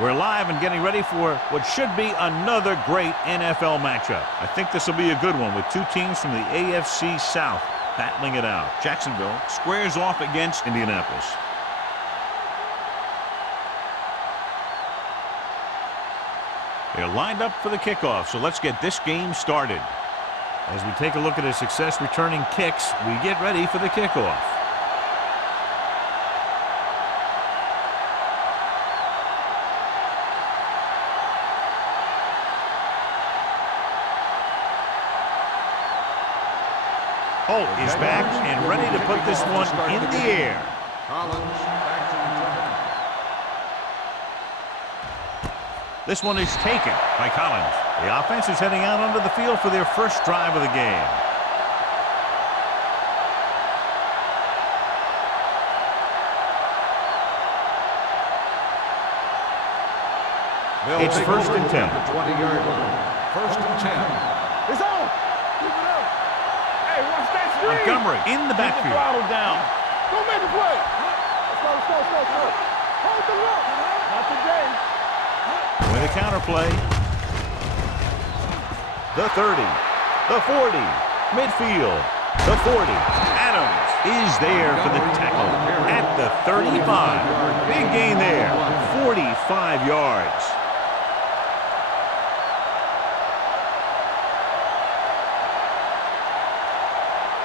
We're live and getting ready for what should be another great NFL matchup. I think this will be a good one with two teams from the AFC South battling it out. Jacksonville squares off against Indianapolis. They're lined up for the kickoff, so let's get this game started. As we take a look at his success returning kicks, we get ready for the kickoff. Holt is back and ready to put this one in the air. This one is taken by Collins. The offense is heading out onto the field for their first drive of the game. It's 1st and 10. 20-yard line. 1st and 10. It's on. Keep it up. Hey, watch that screen. Montgomery in the backfield. Keep the throttle down. Don't make the play. Slow. Hold the rope. Not today. With a counterplay. The 30. The 40. Midfield. The 40. Adams is there for the tackle at the 35. Big gain there. 45 yards.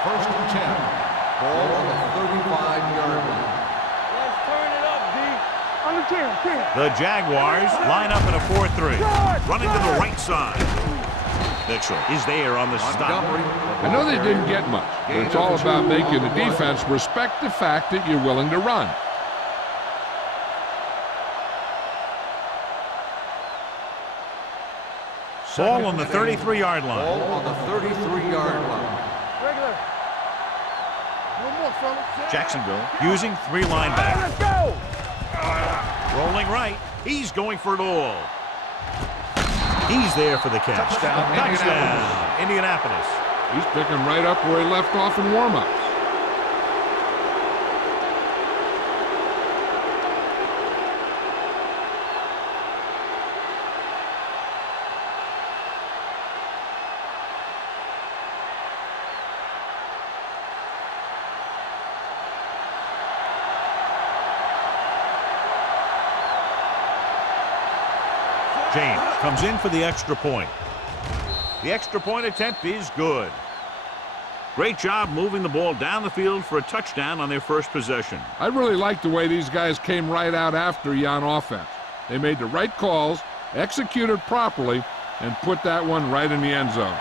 First and 10. Ball on the 35-yard line. Let's turn it up, D. On the 10. The Jaguars line up in a 4-3. Running to the right side. Mitchell is there on the stop. I know they didn't get much, but it's all about making the defense respect the fact that you're willing to run. Ball on the 33-yard line. Ball on the 33-yard line. Regular. One more, fella. Jacksonville using 3 linebackers. Let's go. Rolling right. He's going for it all. He's there for the catch. Touchdown, Indianapolis. He's picking right up where he left off in warm-ups. James comes in for the extra point. The extra point attempt is good. Great job moving the ball down the field for a touchdown on their first possession. I really like the way these guys came right out after you on offense. They made the right calls, executed properly, and put that one right in the end zone.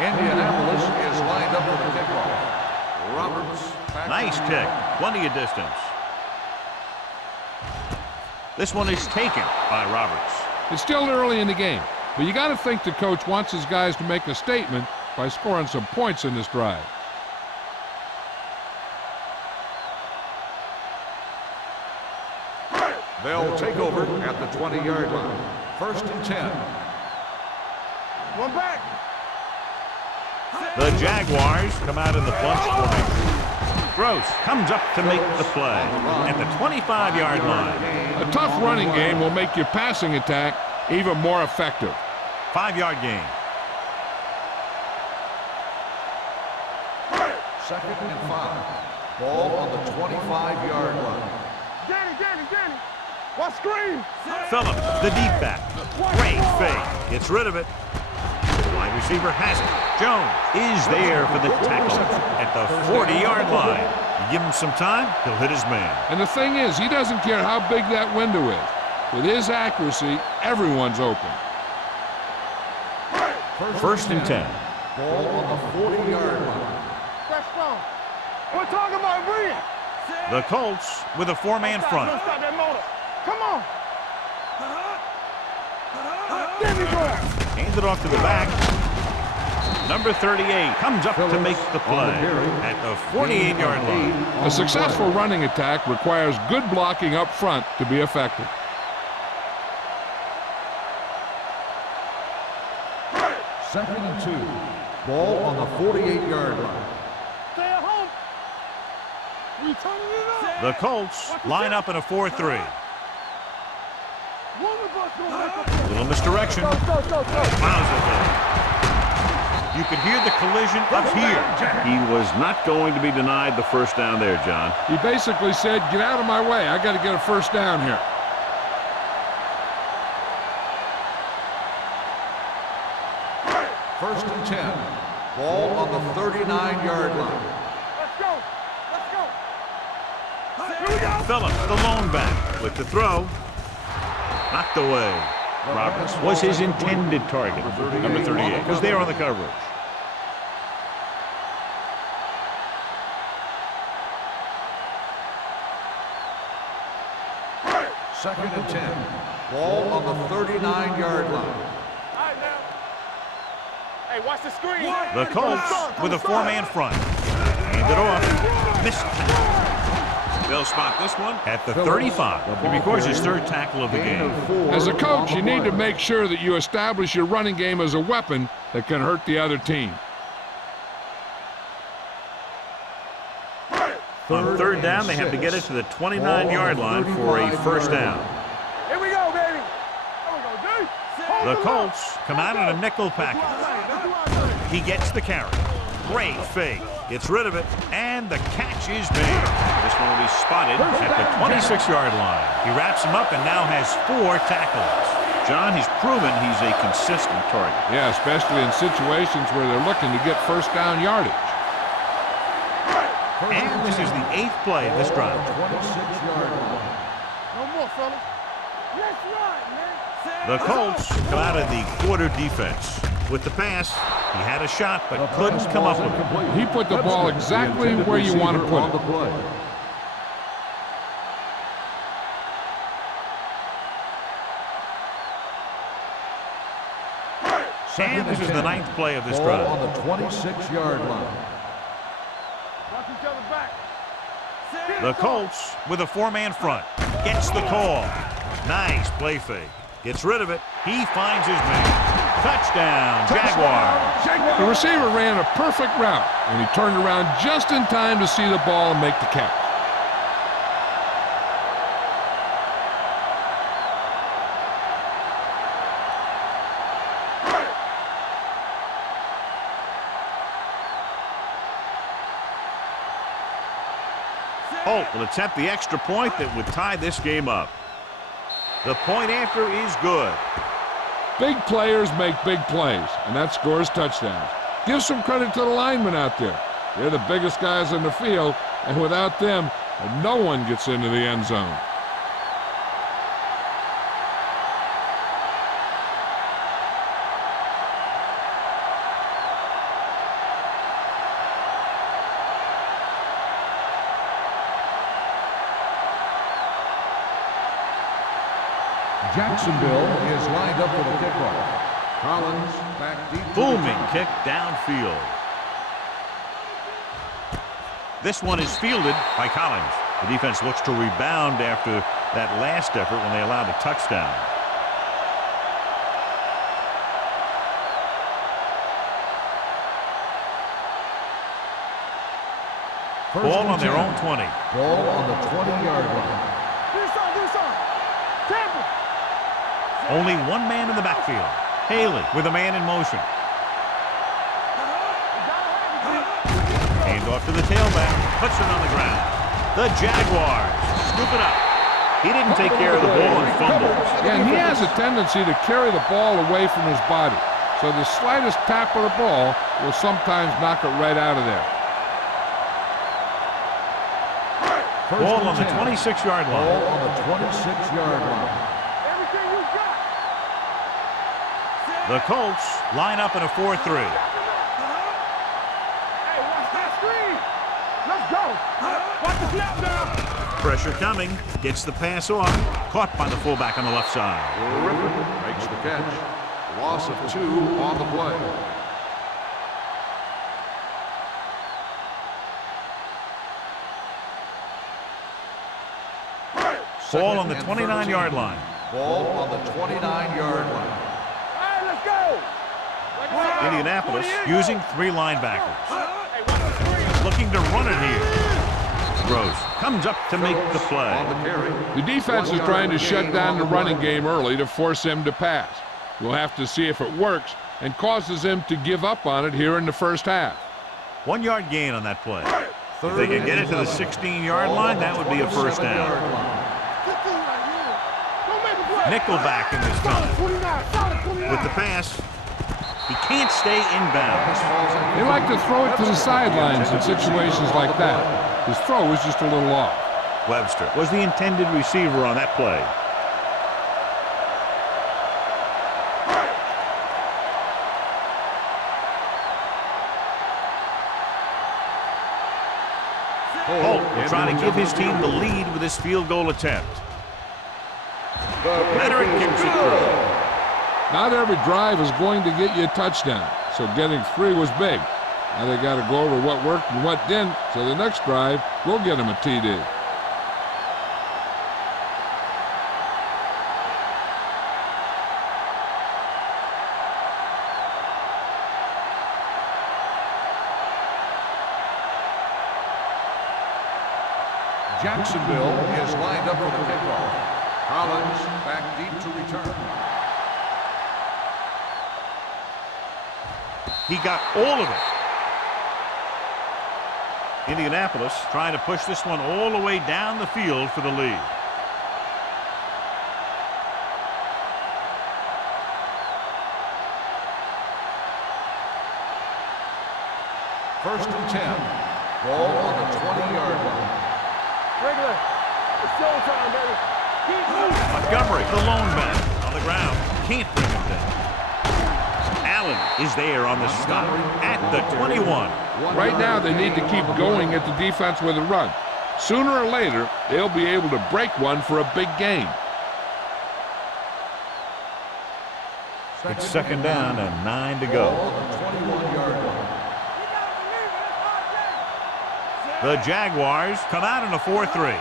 Indianapolis is lined up for the kickoff. Roberts. Nice kick. Plenty of distance. This one is taken by Roberts. It's still early in the game, but you got to think the coach wants his guys to make a statement by scoring some points in this drive. They'll take over at the 20-yard line. 1st and 10. One back. The Jaguars come out in the bunch formation. Gross comes up to make the play at the 25-yard line. A tough running game will make your passing attack even more effective. 5-yard gain. 2nd and 5. Ball on the 25-yard line. Danny. What screen? Phillips, the deep back. Great fake. Gets rid of it. Wide receiver has it. Jones is there for the tackle at the 40-yard line. You give him some time, he'll hit his man. And the thing is, he doesn't care how big that window is. With his accuracy, everyone's open. 1st and 10. Ball on the 40-yard line. That's strong. We're talking about Reed. The Colts with a 4-man front. Don't stop that motor. Come on. There we go. Hands it off to the back. Number 38 comes up to make the play at the 48-yard line. A successful running attack requires good blocking up front to be effective. Second and 2. Ball on the 48-yard line. Stay at home. We turning it up. The Colts line up in a 4-3. One of us gonna make a play. Little misdirection. Go. Miles with it. You could hear the collision up here. He was not going to be denied the first down there, John. He basically said, get out of my way. I got to get a first down here. First and 10. Ball on the 39-yard line. Let's go. Here we go. Phillips, the lone back, with the throw. Knocked away. Roberts was his intended target. Number 38 was there on the coverage. Second and 10. Ball on the 39-yard line. All right, now. Hey, watch the screen. The Colts with a four-man front. Hand it off. Missed tackle. They'll spot this one at the 35. He records his third tackle of the game. As a coach, you need to make sure that you establish your running game as a weapon that can hurt the other team. On third down, they have to get it to the 29-yard line for a first down. Here we go, baby. There we go, D. The Colts come out in a nickel package. He gets the carry. Great fake. Gets rid of it, and the catch is made. This one will be spotted at the 26-yard line. He wraps him up and now has 4 tackles. John, he's proven he's a consistent target. Yeah, especially in situations where they're looking to get first down yardage. And this is the 8th play of this drive. 26-yard line. No more, fellas. Let's run, man. The Colts come out of the quarter defense. With the pass, he had a shot but couldn't come up with it. He put the ball exactly where you want to put it. And this is the 9th play of this Ball drive. on the 26-yard line. Watch each other back. The Colts with a four-man front. Gets the call. Nice play fake. Gets rid of it. He finds his man. Touchdown, Jaguars. The receiver ran a perfect route, and he turned around just in time to see the ball and make the catch. Holt will attempt the extra point that would tie this game up. The point after is good. Big players make big plays, and that scores touchdowns. Give some credit to the linemen out there. They're the biggest guys in the field, and without them, no one gets into the end zone. Jacksonville is lined up for the kickoff. Collins back deep. Booming kick downfield. This one is fielded by Collins. The defense looks to rebound after that last effort when they allowed a touchdown. Ball on their own 20. Ball on the 20-yard line. Do something. Tampa. Only one man in the backfield. Haley with a man in motion. Hand off to the tailback. Puts it on the ground. The Jaguars scoop it up. He didn't take care of the ball and fumbled. Yeah, and he has a tendency to carry the ball away from his body. So the slightest tap of the ball will sometimes knock it right out of there. Ball on the 26-yard line. Ball on the 26-yard line. Everything you got. The Colts line up in a 4-3. Hey, watch that screen. Let's go. Watch the snap down. Pressure coming. Gets the pass off. Caught by the fullback on the left side. Makes the catch. Loss of 2 on the play. Ball on the 29-yard line. Ball on the 29-yard line. All right, let's go. Indianapolis using 3 linebackers. Looking to run it here. Gross comes up to make the play. The defense is trying to shut down the running game early to force him to pass. We'll have to see if it works and causes him to give up on it here in the first half. 1 yard gain on that play. If they can get it to the 16-yard line, that would be a first down. Nickelback in this time. With the pass, he can't stay inbounds. They like to throw it to the sidelines in situations like that. His throw was just a little off. Webster was the intended receiver on that play. Holt will try to give his team the lead with this field goal attempt. Leonard kicks it through. Not every drive is going to get you a touchdown, so getting 3 was big. Now they got to go over what worked and what didn't, so the next drive will get them a TD. Jacksonville is lined up for the kickoff. Collins back deep to return. He got all of it. Indianapolis trying to push this one all the way down the field for the lead. First and 10. Ball on the 20-yard line. Regular. It's showtime, baby. Keep moving. Montgomery, the lone man, on the ground. Can't bring him down. Allen is there on the stop at the 21. Right now, they need to keep going at the defense with a run. Sooner or later, they'll be able to break one for a big gain. It's second down and 9 to go. The Jaguars come out in a 4-3.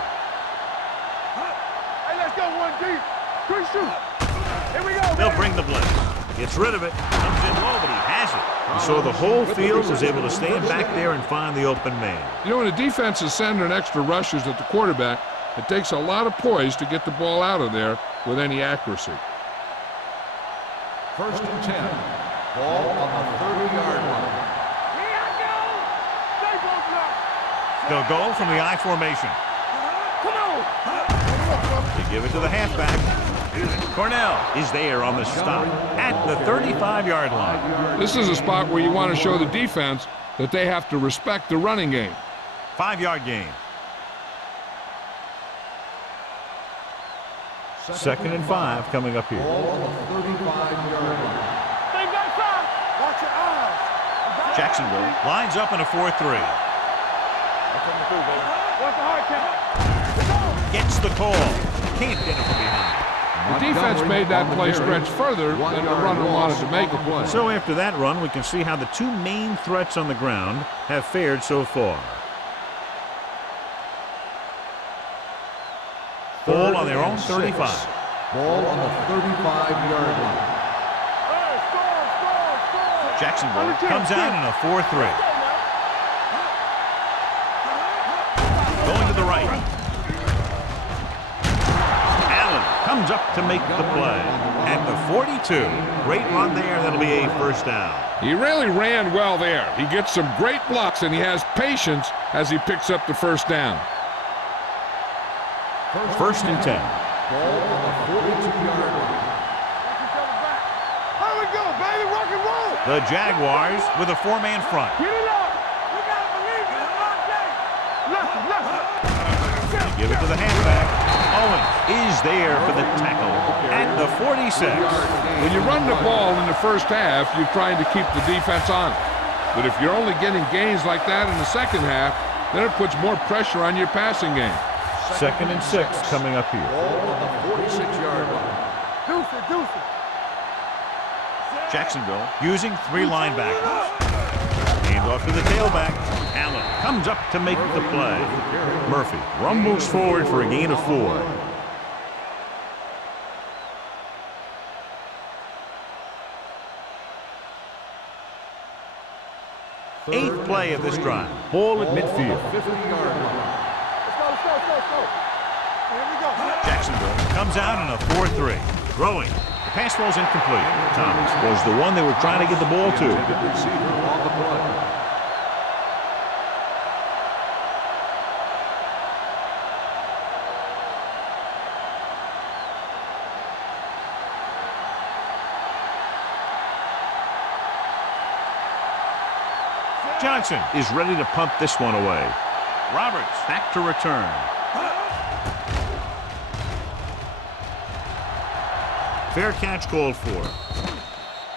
Hey, let's go one deep. Quick shoot. Here we go, They'll baby. bring the blitz. Gets rid of it. Comes in low, but he has it. So the whole field was able to stand back there and find the open man. You know, when a defense is sending extra rushers at the quarterback, it takes a lot of poise to get the ball out of there with any accuracy. First and 10. Ball on the 30-yard line. Here I go. Stay close now. They'll go from the I formation. Come on. They give it to the halfback. Cornell is there on the stop at the 35-yard line. This is a spot where you want to show the defense that they have to respect the running game. 5-yard gain. Second and 5 coming up here. Ball on the 35-yard line. Stay back side. Watch your eyes. Jacksonville lines up in a 4-3. What's the hard count? Gets the call. Can't get it from behind. The defense made that play stretch further than the runner wanted to make it. So after that run, we can see how the 2 main threats on the ground have fared so far. Ball on their own 35. Ball on the 35-yard line. Hey, score. Jacksonville comes out in a 4-3. Going to the right. Allen comes up to make the play. At the 42. Great run there. That'll be a first down. He really ran well there. He gets some great blocks, and he has patience as he picks up the first down. First and 10. Ball on the 42-yard line. Here we go, baby. Rock and roll. The Jaguars with a 4-man front. Get it up. We got to believe in it all day. Left. Give it to the halfback. Owens is there for the tackle at the 46. When you run the ball in the first half, you're trying to keep the defense on it. But if you're only getting gains like that in the second half, then it puts more pressure on your passing game. Second and 6 coming up here. Ball on the 46-yard line. Deuce it. Jacksonville using 3 linebackers. Hand off to the tailback. Allen comes up to make the play. Murphy rumbles forward for a gain of 4. 8th play of this drive. Ball at midfield. 50-yard line. Let's go. Here we go. Jacksonville comes out in a 4-3. Throwing. The pass falls incomplete. Thomas was the one they were trying to get the ball to. Intended receiver on the play. Johnson is ready to punt this one away. Roberts back to return. Fair catch called for.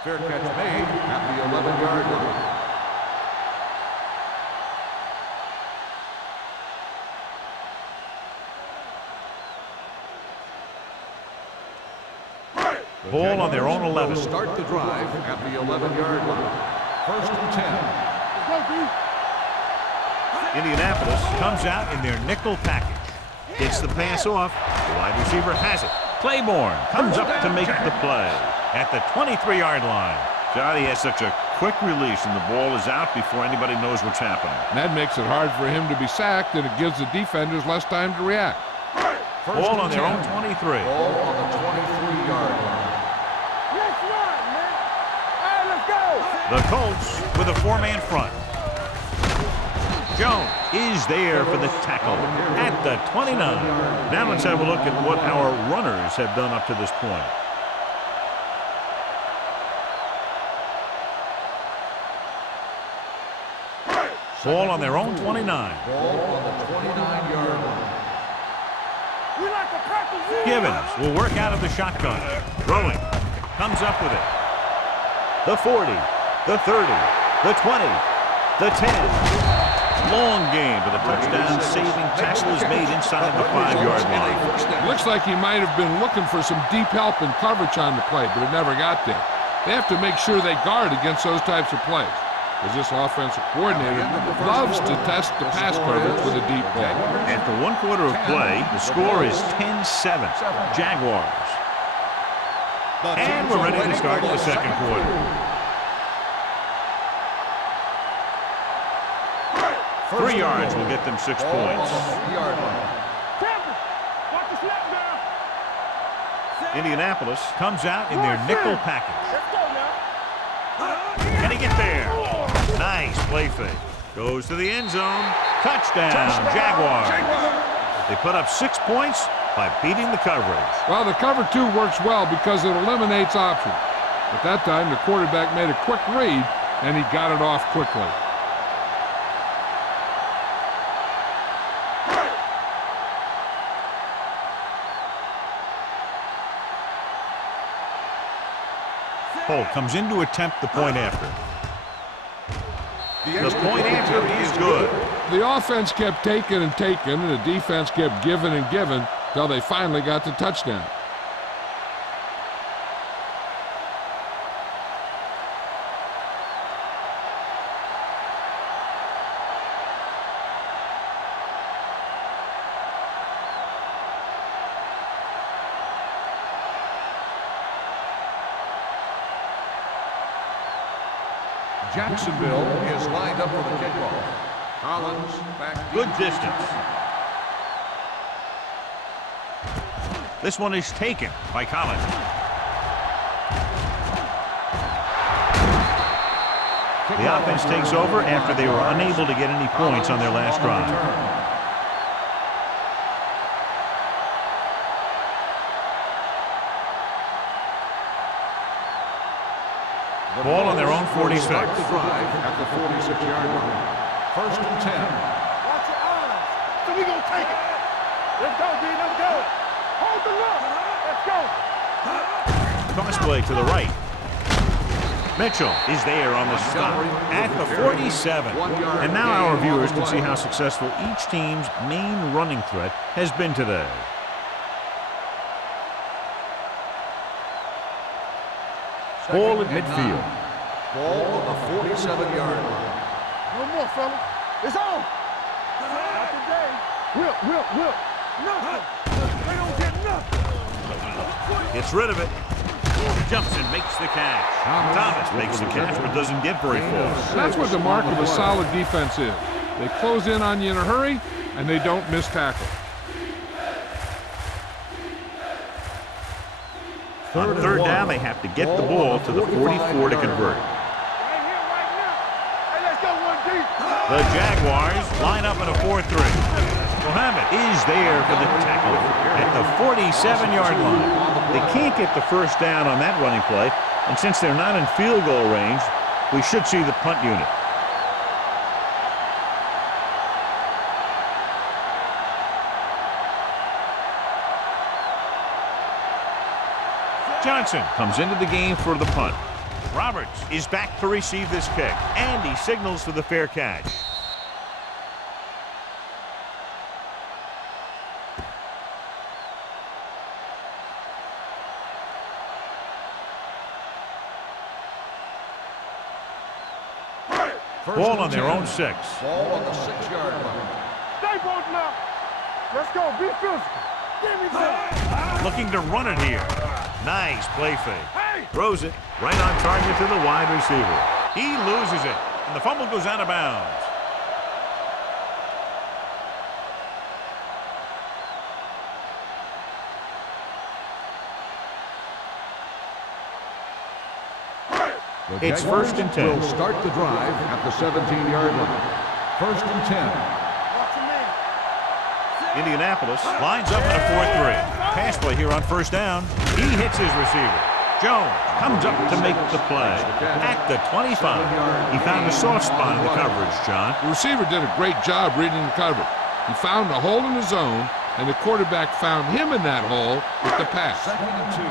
Fair catch made at the 11-yard line. Ball on their own 11. Start the drive at the 11-yard line. 1st and 10. Indianapolis comes out in their nickel package. Gets the pass off. The wide receiver has it. Claiborne comes up to make the play at the 23-yard line. Johnny has such a quick release and the ball is out before anybody knows what's happening. And that makes it hard for him to be sacked, and it gives the defenders less time to react. Ball on their own 23. Ball on the 23-yard line. Yes, right, man. All right, let's go. The Colts with a 4-man front. Jones is there for the tackle at the 29. Now let's have a look at what our runners have done up to this point. Ball on their own 29. Ball on the 29-yard line. We like to practice. Givens will work out of the shotgun. Throwing. Comes up with it. The 40. The 30. The 20. The 10. Long game, but a touchdown-saving tackle is made inside the 5-yard line. Looks like he might have been looking for some deep help and coverage on the play, but it never got there. They have to make sure they guard against those types of plays, because this offensive coordinator loves to test the pass coverage with a deep ball. After 1 quarter of play, the score is 10-7. Jaguars. And we're ready to start the second quarter. 3 yards will get them 6 points. Watch the snap now. Indianapolis comes out in their nickel package. Let's go now. Can he get there? Nice play fake. Goes to the end zone. Touchdown, Jaguars. They put up 6 points by beating the coverage. Well, the cover 2 works well because it eliminates options. At that time, the quarterback made a quick read, and he got it off quickly. Holt comes in to attempt the point after. The point after is good. The offense kept taking and taking, and the defense kept giving and giving until they finally got the touchdown. Jacksonville is lined up for the kickoff. Collins back. Good distance. This one is taken by Collins. The offense takes over after they were unable to get any points on their last drive. Ball on their own 46. Start the drive at the 46-yard line. 1st and 10. Watch your eyes. So we gonna take it. Let's go, D. Let's go. Hold the look. Let's go. Cross play to the right. Mitchell is there on the stop at the 47. And now our viewers can see how successful each team's main running threat has been today. Ball at midfield. Ball on the 47-yard line. No more, fella. It's on. Not today. Whip. Nothing. They don't get nothing. Gets rid of it. Jumps and makes the catch. Thomas makes the catch but doesn't get very far. That's what the mark of a solid defense is. They close in on you in a hurry, and they don't miss tackle. On third down, they have to get the ball to the 44 to convert. The Jaguars line up in a 4-3. Muhammad is there for the tackle at the 47-yard line. They can't get the first down on that running play, and since they're not in field goal range, we should see the punt unit. Johnson comes into the game for the punt. Roberts is back to receive this kick, and he signals for the fair catch. Ball on their own 6. Ball on the 6-yard line. Stay both now. Let's go. Be physical. Give me some. Looking to run it here. Nice play fake. Throws it right on target to the wide receiver. He loses it, and the fumble goes out of bounds. It's 1st and 10. Will start the drive at the 17-yard line. 1st and 10. Indianapolis lines up in a 4-3. Pass play here on 1st down. He hits his receiver. Jones comes up to make the play at the 25. He found a soft spot in the coverage, John. The receiver did a great job reading the coverage. He found a hole in his zone, and the quarterback found him in that hole with the pass. 2nd and 2.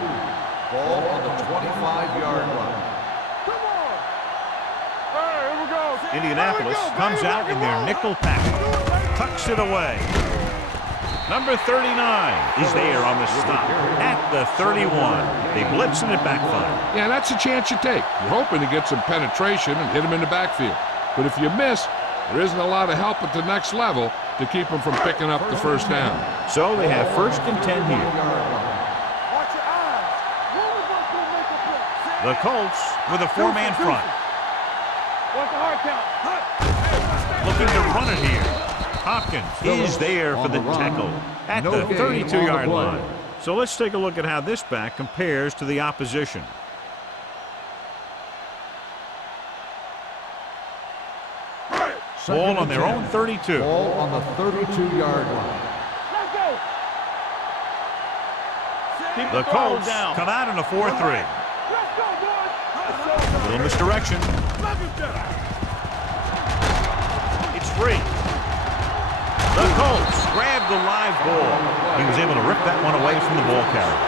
Ball on the 25-yard line. Indianapolis comes out in their nickel package. Tucks it away. Number 39 is there on the stop at the 31. They blitz and it backfire. Yeah, that's a chance you take. You're hoping to get some penetration and hit him in the backfield. But if you miss, there isn't a lot of help at the next level to keep them from picking up the 1st down. So they have 1st and 10 here. The Colts with a 4-man front. Looking to run it here. Hopkins is there for the tackle at the 32-yard line. So let's take a look at how this back compares to the opposition. Ball on their own 32. Ball on the 32-yard line. The Colts come out in a 4-3. Little misdirection. It's free. The Colts grabbed the live ball. He was able to rip that one away from the ball carrier.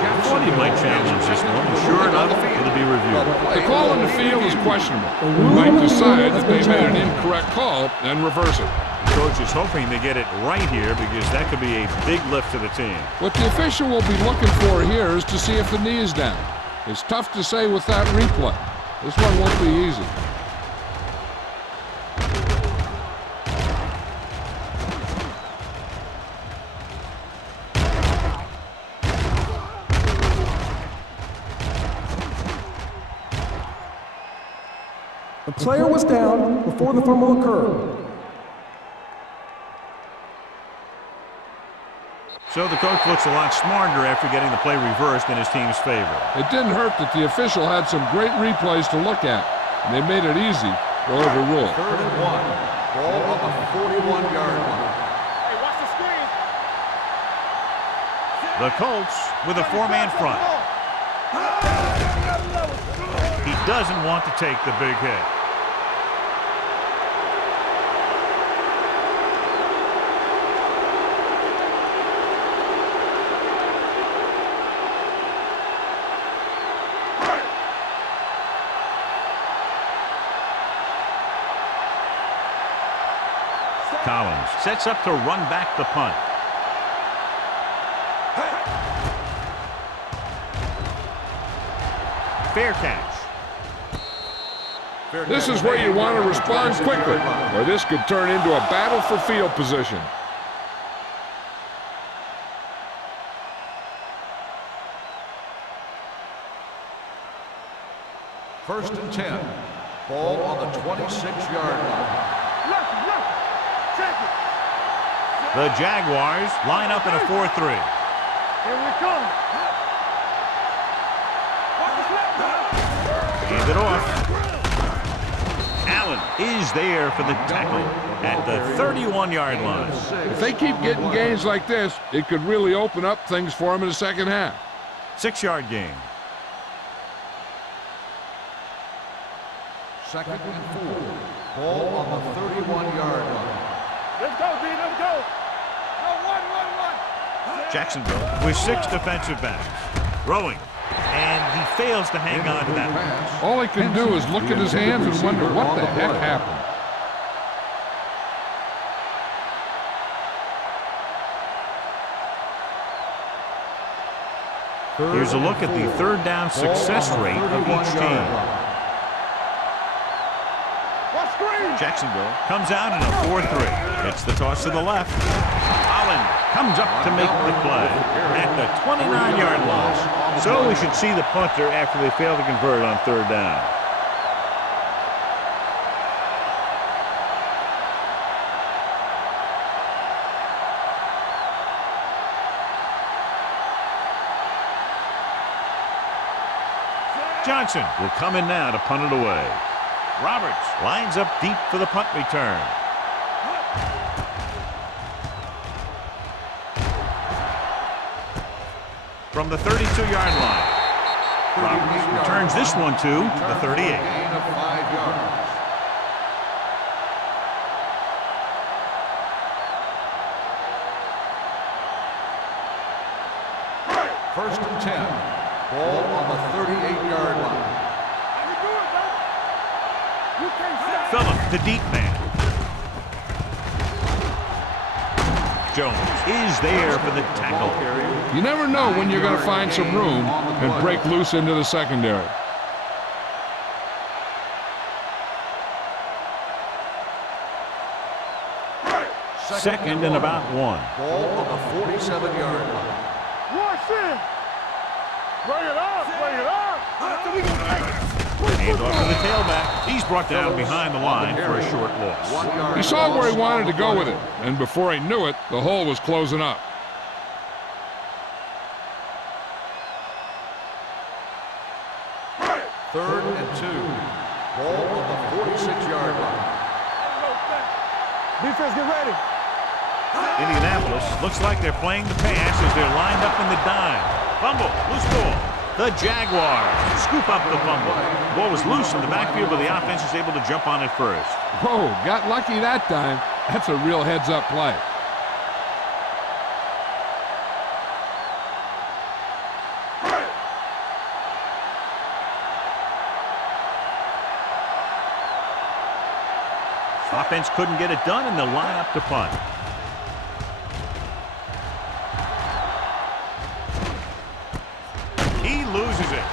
I thought he might challenge this one, and sure enough, it'll be reviewed. The call on the field is questionable. We might decide that they made an incorrect call and reverse it. The coach is hoping they get it right here because that could be a big lift to the team. What the official will be looking for here is to see if the knee is down. It's tough to say with that replay. This one won't be easy. The player was down before the fumble occurred. So the coach looks a lot smarter after getting the play reversed in his team's favor. It didn't hurt that the official had some great replays to look at, and they made it easy to overrule. 3rd and 1. Ball on the 41-yard line. Hey, watch the screen. The Colts with a 4-man front. He doesn't want to take the big hit. Collins sets up to run back the punt. Fair catch. This is where you want to respond quickly, or this could turn into a battle for field position. First and 10. Ball on the 26-yard line. Check it. The Jaguars line up in a 4-3. Here we come. Hand it off. Allen is there for the tackle at the 31-yard line. If they keep getting gains like this, it could really open up things for them in the second half. 6-yard gain. Second and 4. Ball on the 31-yard line. Let's go, B. Let's go. No, one. Jacksonville with 6 defensive backs. Throwing. And he fails to hang on to that pass. All he can do is look at his hands and wonder what the heck happened. Here's a look at the third down success rate of each team. Jacksonville comes out in a 4-3. It's the toss to the left. Holland comes up to make the play at the 29-yard line. So we should see the punter after they fail to convert on third down. Johnson will come in now to punt it away. Roberts lines up deep for the punt return. From the 32-yard line, Roberts returns this one to the 38. Gain of 5 yards. First and 10. Ball on the 38-yard line. Phillip, the deep man. Jones is there for the tackle. You never know when you're going to find some room and break loose into the secondary. Second and about 1. Ball on the 47-yard line. Watch it. Bring it up. So we gonna take it. Hand off to the tailback. He's brought down behind the line for a short loss. He saw where he wanted to go with it, and before he knew it, the hole was closing up. Third and 2. Ball on the 46-yard line. Defense, get ready. Indianapolis looks like they're playing the pass as they're lined up in the dime. Fumble, loose ball. The Jaguars scoop up the fumble. Ball was loose in the backfield, but the offense is able to jump on it first. Whoa, got lucky that time. That's a real heads-up play. Offense couldn't get it done, and they'll line up to punt. He loses it.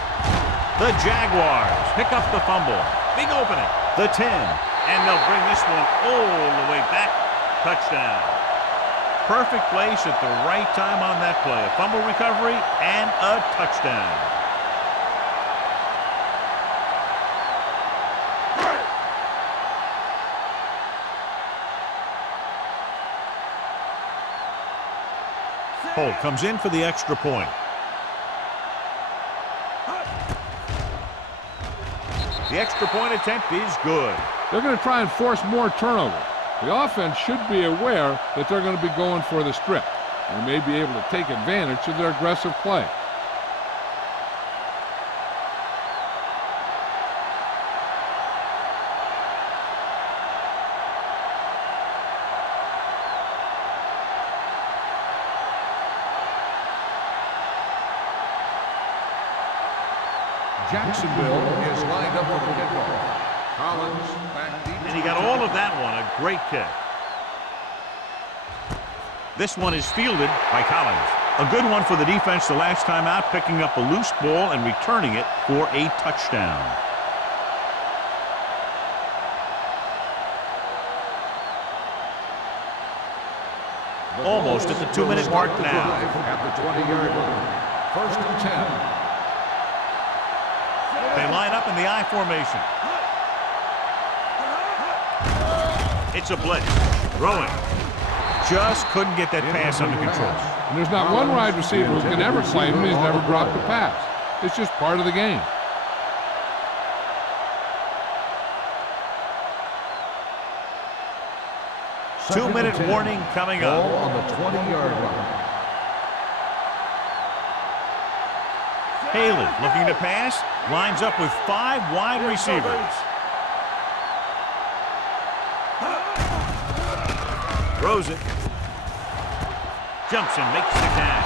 The Jaguars pick up the fumble. Big opening. The 10. And they'll bring this one all the way back. Touchdown. Perfect place at the right time on that play. A fumble recovery and a touchdown. Holt comes in for the extra point. The extra point attempt is good. They're going to try and force more turnover. The offense should be aware that they're going to be going for the strip. They may be able to take advantage of their aggressive play. Jacksonville is lined up for the kickoff. Collins back deep. And he got all of that one. A great kick. This one is fielded by Collins. A good one for the defense the last time out, picking up a loose ball and returning it for a touchdown. Almost at the 2-minute mark now. At the 20-yard line. First and 10. They line up in the I formation. It's a blitz. Throwing. Just couldn't get that pass under control. And there's not one wide receiver who can ever claim he's never dropped a pass. It's just part of the game. Two-minute warning coming up. Ball on the 20-yard line. Haley looking to pass. Lines up with 5 wide receivers. Throws it. Jumps and makes the catch.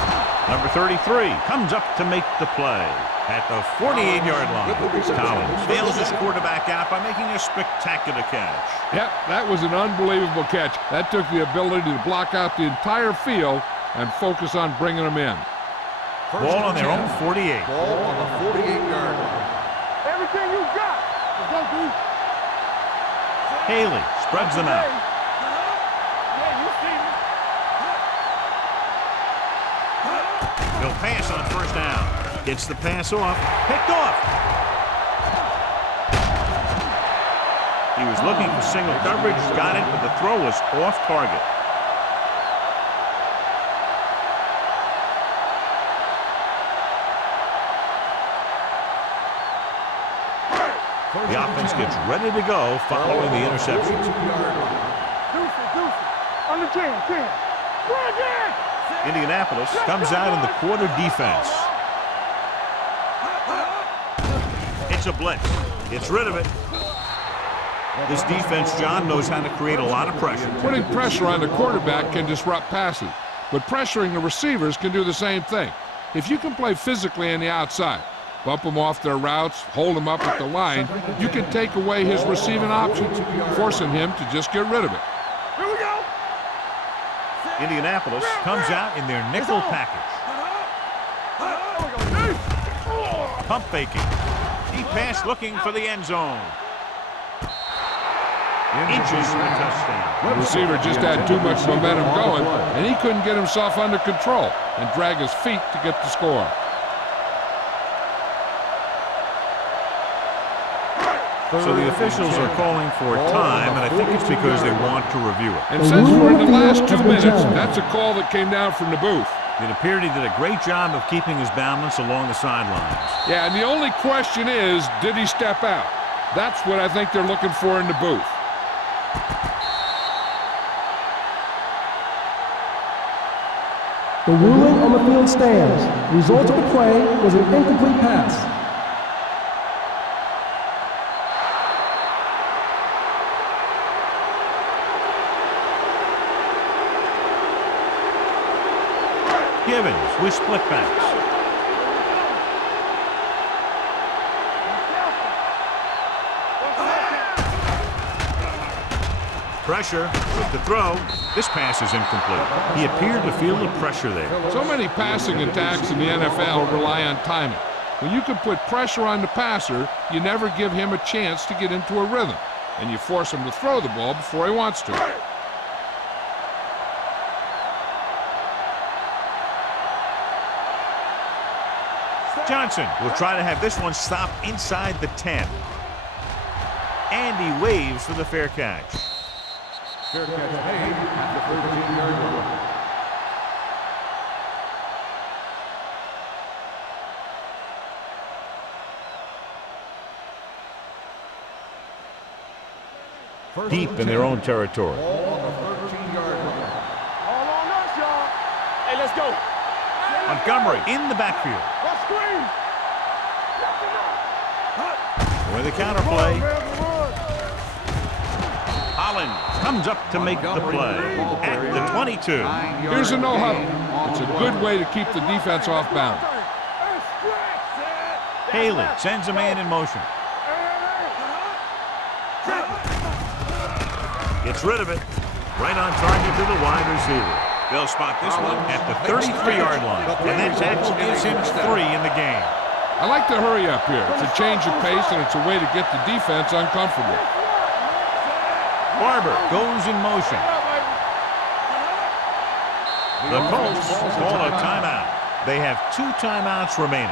Number 33 comes up to make the play at the 48-yard line. Collins bails his quarterback out by making a spectacular catch. Yep, that was an unbelievable catch. That took the ability to block out the entire field and focus on bringing them in. Ball on their own 48. Ball on the 48-yard line. Everything you got. Let's go, dude. Haley spreads them out. Yeah, you see me. He'll pass on first down. Gets the pass off. Picked off. He was looking for single coverage. Got it, but the throw was off target. The offense gets ready to go following the interception. Deuce. On the 10. Run again. Indianapolis comes out in the quarter defense. It's a blitz. Gets rid of it. This defense, John, knows how to create a lot of pressure. Putting pressure on the quarterback can disrupt passing, but pressuring the receivers can do the same thing. If you can play physically on the outside, bump them off their routes, hold them up at the line, you can take away his receiving options, forcing him to just get rid of it. Here we go. Indianapolis comes out in their nickel package. Pump faking. Deep pass looking for the end zone. Inches for a touchdown. The receiver just had too much momentum going, and he couldn't get himself under control and drag his feet to get the score. So the officials are calling for time, and I think it's because they want to review it. And since we're in the last 2 minutes, that's a call that came down from the booth. It appeared he did a great job of keeping his balance along the sidelines. Yeah, and the only question is, did he step out? That's what I think they're looking for in the booth. The ruling on the field stands. The result of the play was an incomplete pass. Givens with split backs. Pressure with the throw. This pass is incomplete. He appeared to feel the pressure there. So many passing attacks in the NFL rely on timing. When you can put pressure on the passer, you never give him a chance to get into a rhythm, and you force him to throw the ball before he wants to. Johnson will try to have this one stop inside the 10. And he waves for the fair catch. Fair catch made at the 13-yard line. Deep in their own territory. Ball on the 13-yard line. All on us, y'all. Hey, let's go. Montgomery in the backfield. Let's screen. With a counterplay. Holland comes up to make the play at the 22. Here's a no-huddle. It's a good way to keep the defense off balance. Haley sends a man in motion. Gets rid of it. Right on target to the wide receiver. They'll spot this one at the 33-yard line. And that tackle gives him 3 in the game. I like to hurry up here. It's a change of pace, and it's a way to get the defense uncomfortable. Barber goes in motion. The Colts call a timeout. They have 2 timeouts remaining.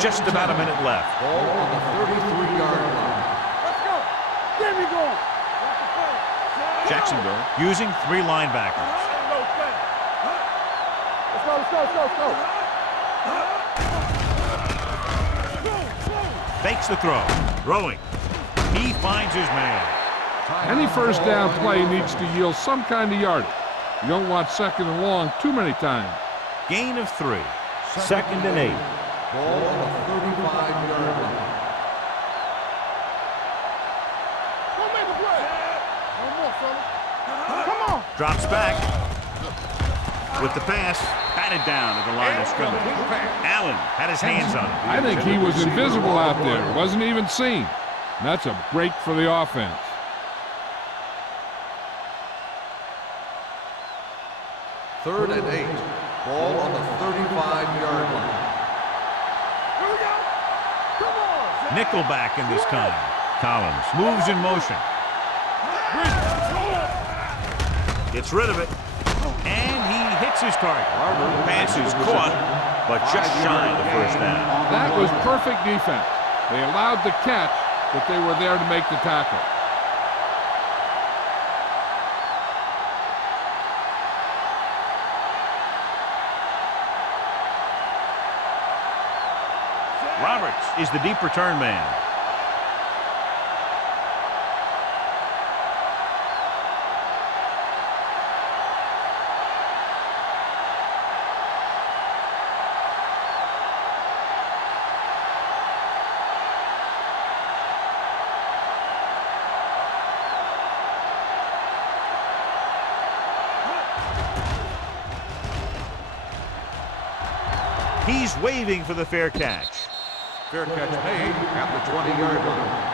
Just about a minute left. Ball on the 33-yard line. Let's go. Get me going. Jacksonville using 3 linebackers. Let's go, let's go, let's go, let's go. Fakes the throw. Throwing. He finds his man. Any first down play needs to yield some kind of yardage. You don't want second and long too many times. Gain of 3. Second and 8. Ball on the 35-yard line. Go make a play. One more, fella. Come on. Drops back. With the pass. Batted down at the line of scrimmage. Allen had his hands on it. I think he was invisible out there. Wasn't even seen. And that's a break for the offense. Third and 8. Ball on the 35-yard line. Here we go. Come on. Nickelback in this time. Collins moves in motion. Gets rid of it. And he hits his target. Pass is caught, but just shy of the first down. That was perfect defense. They allowed the catch, but they were there to make the tackle. Roberts is the deep return man. He's waving for the fair catch. Fair catch made at the 20-yard line.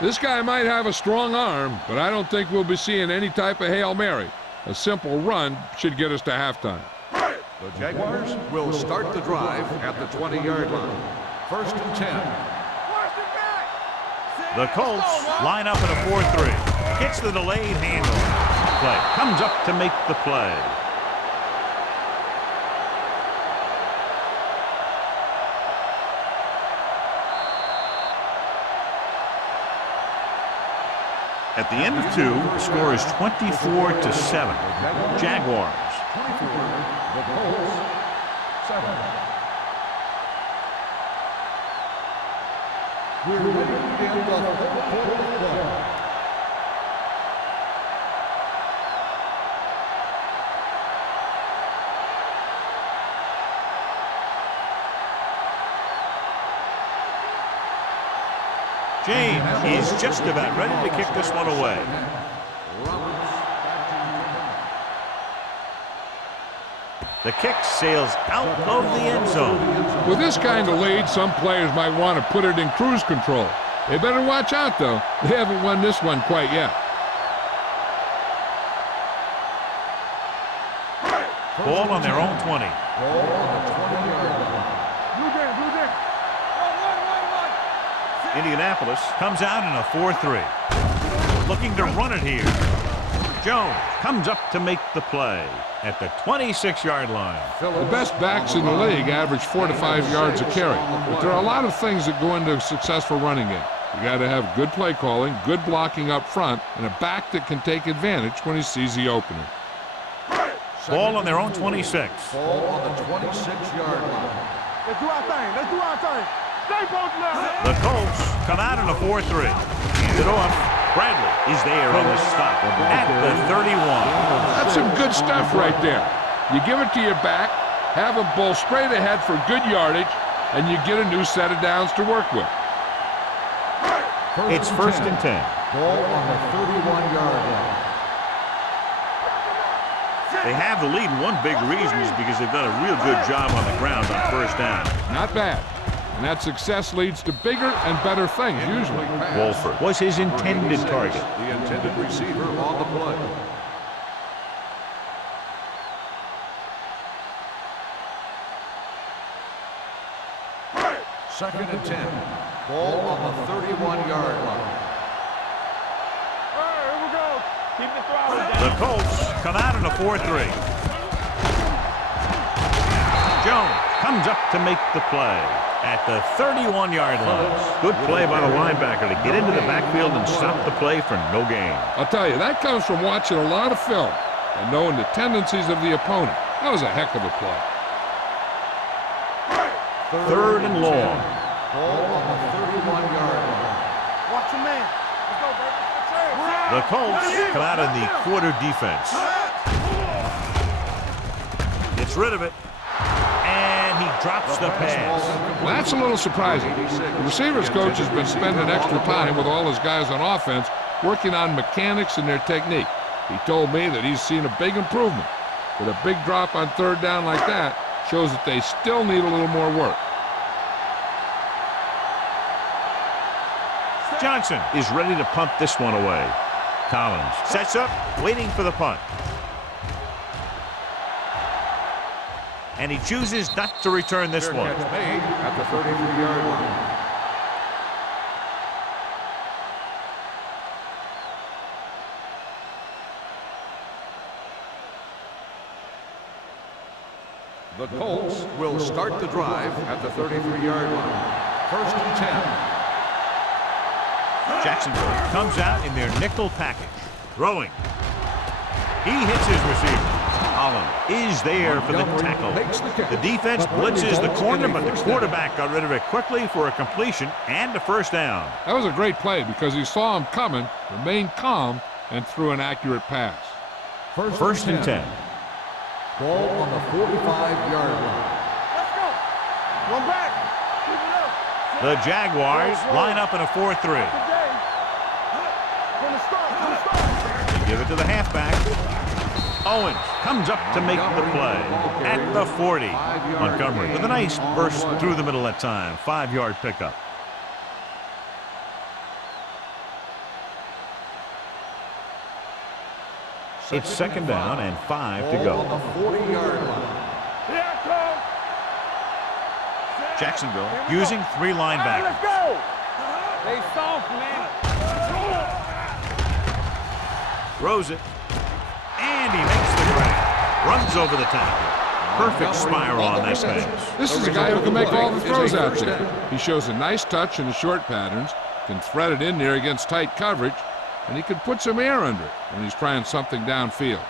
This guy might have a strong arm, but I don't think we'll be seeing any type of Hail Mary. A simple run should get us to halftime. The Jaguars will start the drive at the 20-yard line. First and 10. The Colts line up in a 4-3. Gets the delayed handoff. Play comes up to make the play. At the end of 2, the score is 24-7. Jaguars. 24, the Colts, 7. We're ready to begin the fourth quarter of play. James is just about ready to kick this one away. The kick sails out of the end zone. With this kind of lead, some players might want to put it in cruise control. They better watch out, though. They haven't won this one quite yet. Ball on their own 20. Ball on the 20-yard line. Blue game. Indianapolis comes out in a 4-3. Looking to run it here. Jones comes up to make the play at the 26-yard line. The best backs in the league average 4 to 5 yards a carry. But there are a lot of things that go into a successful running game. You got to have good play calling, good blocking up front, and a back that can take advantage when he sees the opening. Ball on their own 26. Ball on the 26-yard line. Let's do our thing. Let's do our thing. Stay both now. The Colts come out in a 4-3. Hand it off. Bradley is there on the stop at the 31. That's some good stuff right there. You give it to your back, have him bowl straight ahead for good yardage, and you get a new set of downs to work with. It's first and 10. Ball on the 31-yard line. They have the lead, and one big reason is because they've done a real good job on the ground on first down. Not bad. And that success leads to bigger and better things, usually. Wolford was his intended target. The intended receiver on the play. Second and 10. Ball on the 31-yard line. All right, here we go. Keep the throttle down. The Colts come out in a 4-3. Jones comes up to make the play at the 31-yard line. Good play by the linebacker to get into the backfield and stop the play for no gain. I'll tell you, that comes from watching a lot of film and knowing the tendencies of the opponent. That was a heck of a play. Third and long. Ball on the 31-yard line. Watch your man. Let's go, baby. Let's go. The Colts come out in the quarter defense. Gets rid of it. And he drops the pass. Well, that's a little surprising. The receivers coach has been spending extra time with all his guys on offense working on mechanics and their technique. He told me that he's seen a big improvement. But a big drop on third down like that shows that they still need a little more work. Johnson is ready to punt this one away. Collins sets up, waiting for the punt. And he chooses not to return this one. Catch made at the 33-yard line. The Colts will start the drive at the 33-yard line. First and 10. Jacksonville comes out in their nickel package. Throwing. He hits his receiver. Holland is there for the tackle. The defense blitzes the corner, but the quarterback got rid of it quickly for a completion and a first down. That was a great play because he saw him coming, remained calm, and threw an accurate pass. First and 10. Ball on the 45-yard line. Let's go. One back. Keep it up. The Jaguars line up in a 4-3. Today. From the start. They give it to the halfback. Owens comes up to make the play at the 40. Montgomery with a nice burst through the middle that time. 5-yard pickup. It's second down and 5 to go. On the 40-yard line. Here I come. Jacksonville using 3 linebackers. Let's go. They soft, man. Throws it. And he makes the grab. Runs over the tackle. Perfect spiral on that pass. This is a guy who can make all the throws out there. He shows a nice touch in the short patterns, can thread it in there against tight coverage, and he can put some air under it when he's trying something downfield.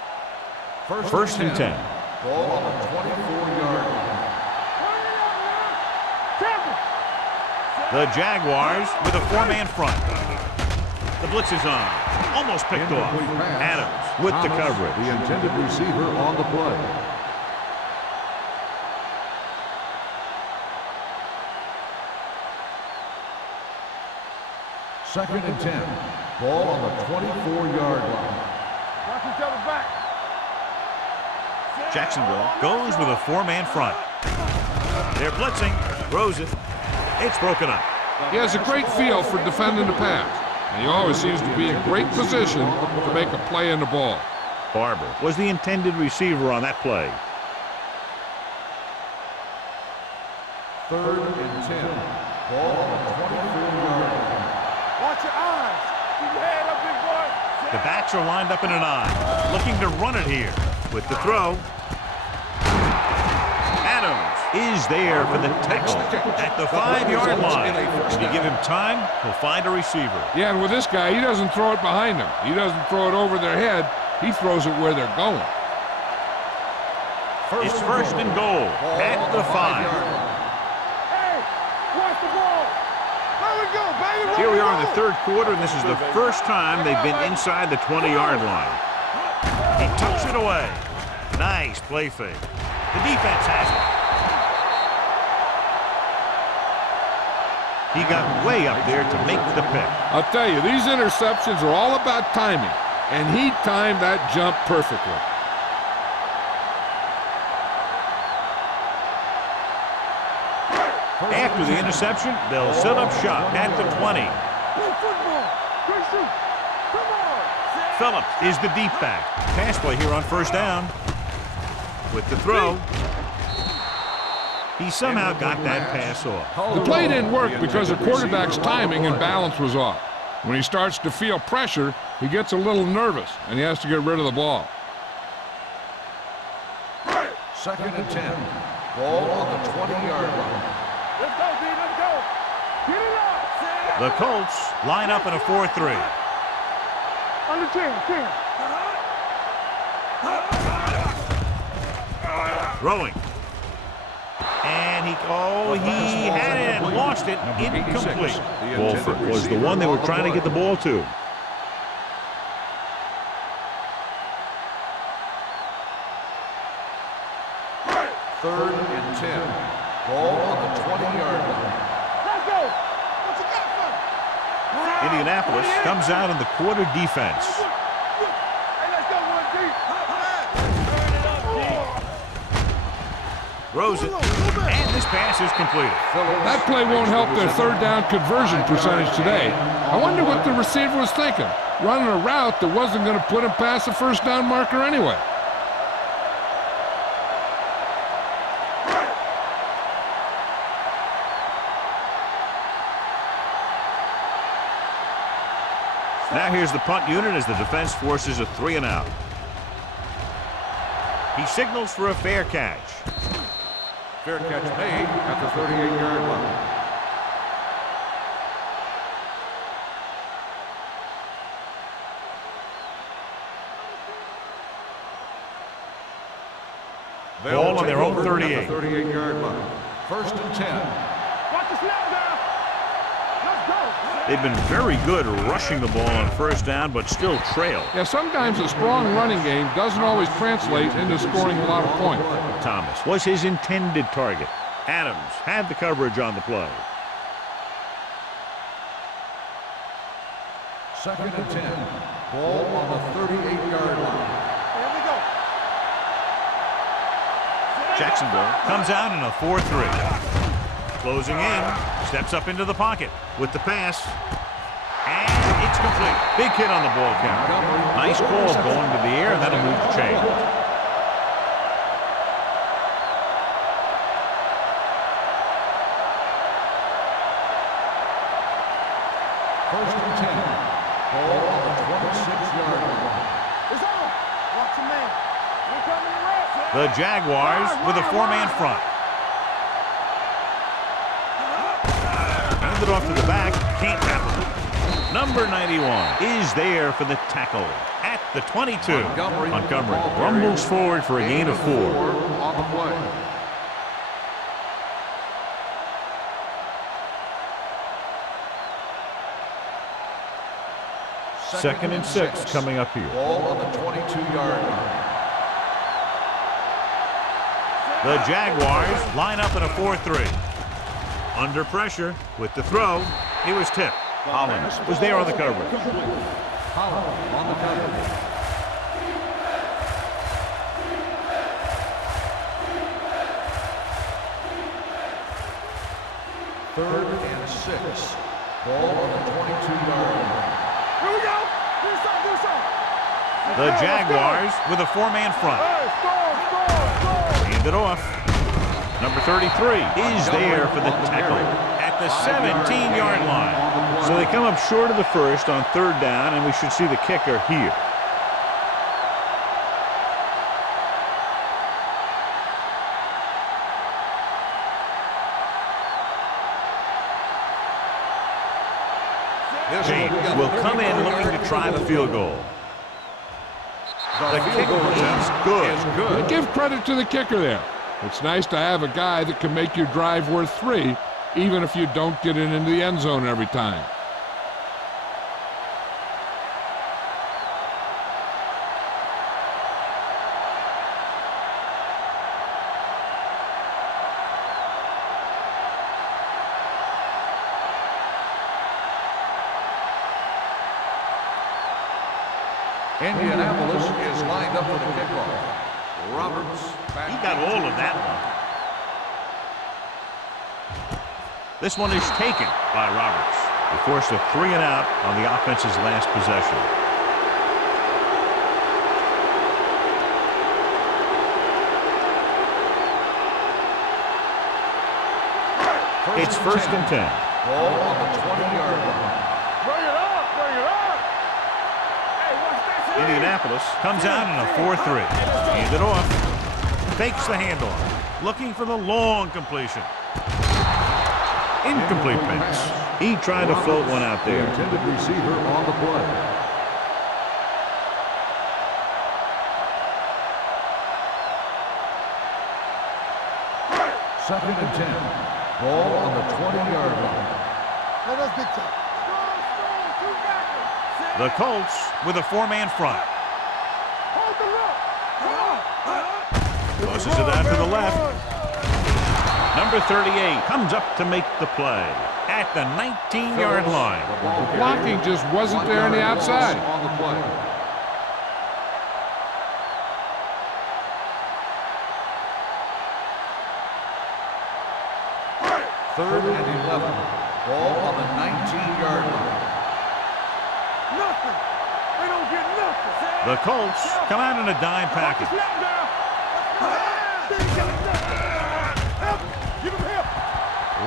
First and 10. Ball on the 24-yard line. The Jaguars with a 4-man front. The blitz is on. Almost picked off. Adams with the coverage. The intended receiver on the play. Second and 10. Ball on the 24-yard line. Watch each other back. Jacksonville goes with a 4-man front. They're blitzing. Throws it. It's broken up. He has a great feel for defending the pass, and he always seems to be in great position to make a play in the ball. Barber was the intended receiver on that play. Third and 10. Ball on the 24-yard line. Watch your eyes. Keep your head up, big boy. The backs are lined up in an I, looking to run it here. With the throw, Adams is there for the tackle at the 5-yard line. If you give him time, he'll find a receiver. Yeah, and with this guy, he doesn't throw it behind them. He doesn't throw it over their head. He throws it where they're going. It's first and goal at the 5. Hey, watch the ball. There we go, baby. Here we are in the third quarter, and this is the first time they've been inside the 20-yard line. He tucks it away. Nice play fake. The defense has it. He got way up there to make the pick. I'll tell you, these interceptions are all about timing, and he timed that jump perfectly. After the interception, they'll set up shop at the 20. Play football. Great shoot. Come on. Phillips is the deep back. Pass play here on first down. With the throw, he somehow got that pass off. The play didn't work because the quarterback's timing and balance was off. When he starts to feel pressure, he gets a little nervous, and he has to get rid of the ball. Second and 10. Ball on the 20-yard line. Let's go, D. Let's go. Get it up. The Colts line up in a 4-3. Under 10, 10. Throwing. And he had it and lost it. Incomplete. Wolford was the one they were trying to get the ball to. Third and 10. Ball on the 20-yard line. Let's go. What you got for me? Indianapolis comes out in the quarter defense. Hey, let's go, 1D. Throws it. And this pass is completed. That play won't help their third down conversion percentage today. I wonder what the receiver was thinking, running a route that wasn't going to put him past the first down marker anyway. Now here's the punt unit as the defense forces a 3-and-out. He signals for a fair catch. Fair catch made at the 38-yard line. Ball on their own 38. At the 38-yard line. First and 10. Watch the snap down. Let's go. They've been very good rushing the ball on first down, but still trail. Yeah, sometimes a strong running game doesn't always translate into scoring a lot of points. Thomas was his intended target. Adams had the coverage on the play. Second and 10. Ball on the 38-yard line. Here we go. Jacksonville comes out in a 4-3. Closing in, steps up into the pocket with the pass. And it's complete. Big hit on the ball count. Nice ball going to the air, and that'll move the chain. First and 10. Ball on the 26-yard line. It's on. Watch your man. We're coming to rest. The Jaguars with a 4-man front. Handed off to the back, can't tackle it. Number 91 is there for the tackle at the 22. Montgomery rumbles forward for a gain of 4. On the play. Second and 6 coming up here. Ball on the 22-yard line. The Jaguars line up in a 4-3. Under pressure with the throw, he was tipped. Hollins was there on the coverage. Holland on the coverage. Third and 6. Ball on the 22-yard line. Here we go. Do something. The Jaguars with a 4-man front. Hey, score. Hand it off. Number 33 is there for the tackle at the 17-yard line. So they come up short of the first on third down, and we should see the kicker here. James will come in looking to try the field goal. The kick is good. Give credit to the kicker there. It's nice to have a guy that can make your drive worth 3, even if you don't get it into the end zone every time. Indianapolis is lined up for the kickoff. Roberts back. He got all of that one. This one is taken by Roberts. They forced a 3-and-out on the offense's last possession. It's first and 10. Ball on the 20-yard line. Bring it up. Hey, watch that. Indianapolis comes out in a 4-3. Hand it off. Fakes the handoff. Looking for the long completion. Incomplete pass. He tried to float one out there. The intended receiver on the play. Second and 10. Ball on the 20-yard line. That's big time. The Colts with a 4-man front. Hold the look. Tosses it out to the left. Number 38 comes up to make the play at the 19-yard line. The blocking just wasn't there on the outside. On the play. Third and 11. Ball on the 19-yard line. Nothing. They don't get nothing. The Colts come out in a dime package. Give him help.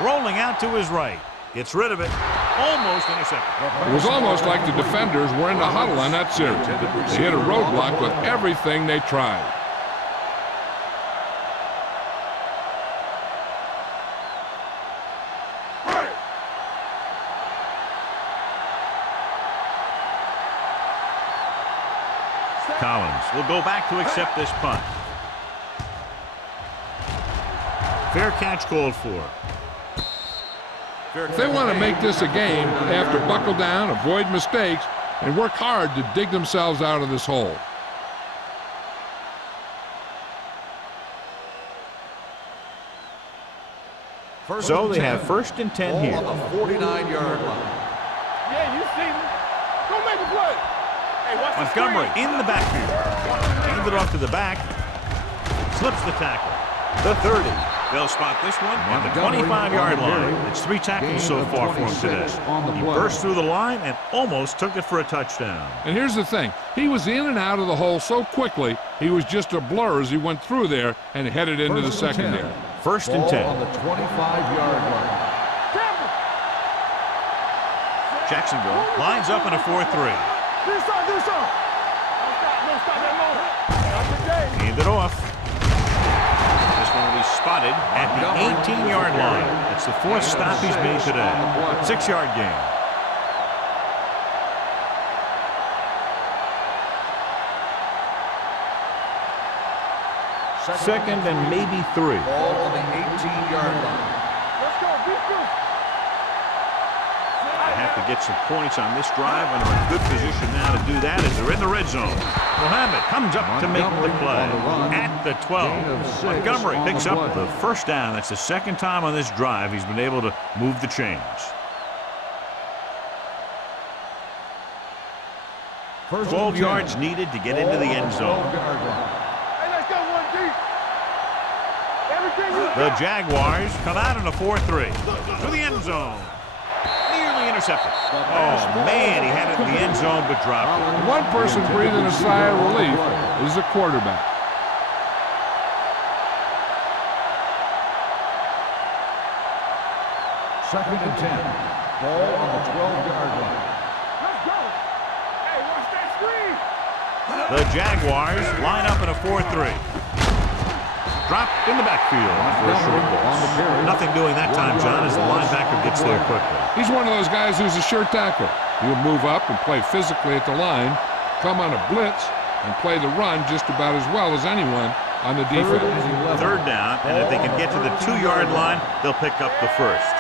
Rolling out to his right. Gets rid of it. Almost intercepted. It was almost like the defenders were in the huddle on that series. They hit a roadblock with everything they tried. Collins will go back to accept this punt. Fair catch called for. If they want to make this a game, they have to buckle down, avoid mistakes, and work hard to dig themselves out of this hole. So they have first and 10 here. On the 49-yard line. Yeah, you see me. Go make a play. Hey, watch the Montgomery screen. in the backfield. Hands it off to the back. Slips the tackle. The 30. They'll spot this one at the 25-yard line. It's 3 tackles so far for him today. He burst through the line and almost took it for a touchdown. And here's the thing. He was in and out of the hole so quickly, he was just a blur as he went through there and headed into the secondary. First and 10. On the 25-yard line. Jacksonville lines up in a 4-3. Do something, do something. Don't stop that moment. Not today. Hand it off. This one will be spotted at the 18-yard line. It's the 4th stop he's made today. 6-yard gain. Second and maybe 3. Ball on the 18-yard line. Let's go, beat this. They have to get some points on this drive, and they're in good position now to do that as they're in the red zone. Mohammed comes up to make the play at the 12. Montgomery picks up the first down. That's the second time on this drive he's been able to move the chains. 12 yards needed to get into the end zone. Hey, let's go, 1 deep. Everything you The Jaguars come out in a 4-3 to the end zone. Nearly intercepted. Oh, man, he had it in the end zone but dropped it. One person breathing a sigh of relief is the quarterback. Second and 10. Ball on the 12-yard line. Let's go. Hey, watch that screen. The Jaguars line up in a 4-3. Dropped in the backfield for a short loss. Nothing doing that time, John, as the linebacker gets there quickly. He's one of those guys who's a sure tackler. He'll move up and play physically at the line, come on a blitz, and play the run just about as well as anyone on the defense. Third down, and if they can get to the 2-yard line, they'll pick up the first.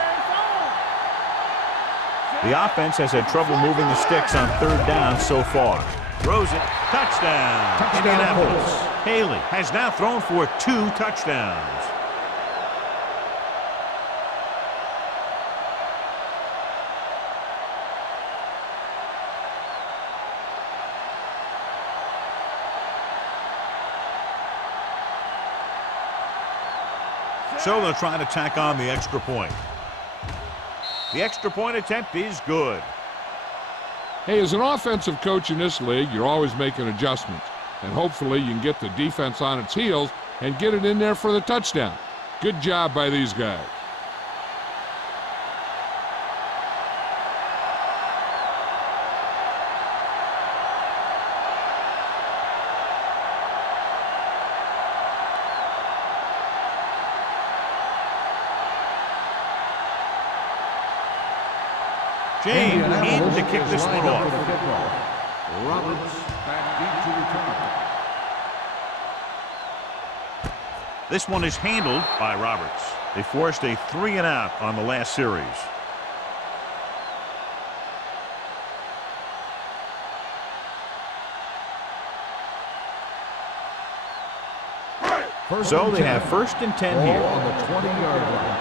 The offense has had trouble moving the sticks on third down so far. Throws it. Touchdown. Indianapolis. Haley has now thrown for 2 touchdowns. So they'll try to tack on the extra point. The extra point attempt is good. Hey, as an offensive coach in this league, you're always making adjustments. And hopefully you can get the defense on its heels and get it in there for the touchdown. Good job by these guys. James in to kick this one off. Roberts back deep to return. This one is handled by Roberts. They forced a 3-and-out on the last series. So they have 1st and 10 here. On the 20-yard line.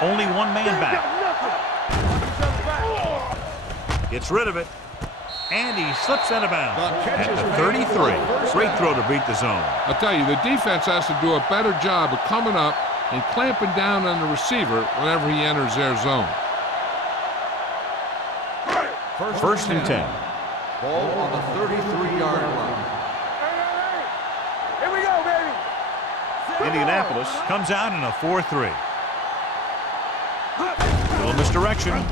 Only one man back. Gets rid of it. And he slips out of bounds at the 33. Great throw to beat the zone. I'll tell you, the defense has to do a better job of coming up and clamping down on the receiver whenever he enters their zone. 1st and 10. Ball on the 33-yard line. Here we go, baby. Indianapolis comes out in a 4-3. Little misdirection.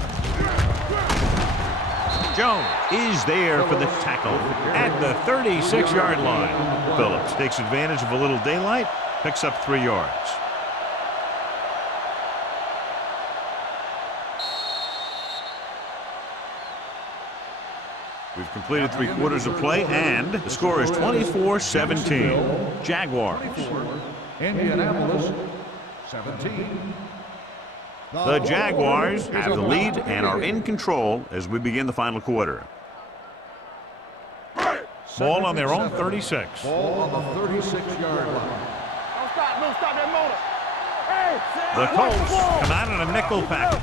Jones is there for the tackle at the 36-yard line. Phillips takes advantage of a little daylight, picks up 3 yards. We've completed 3 quarters of play, and the score is 24-17. Jaguars. Indianapolis 17. The Jaguars have the lead and are in control as we begin the final quarter. Ball on their own 36. Ball on the 36-yard line. Don't stop that motor. Hey, The Colts come out in a nickel package.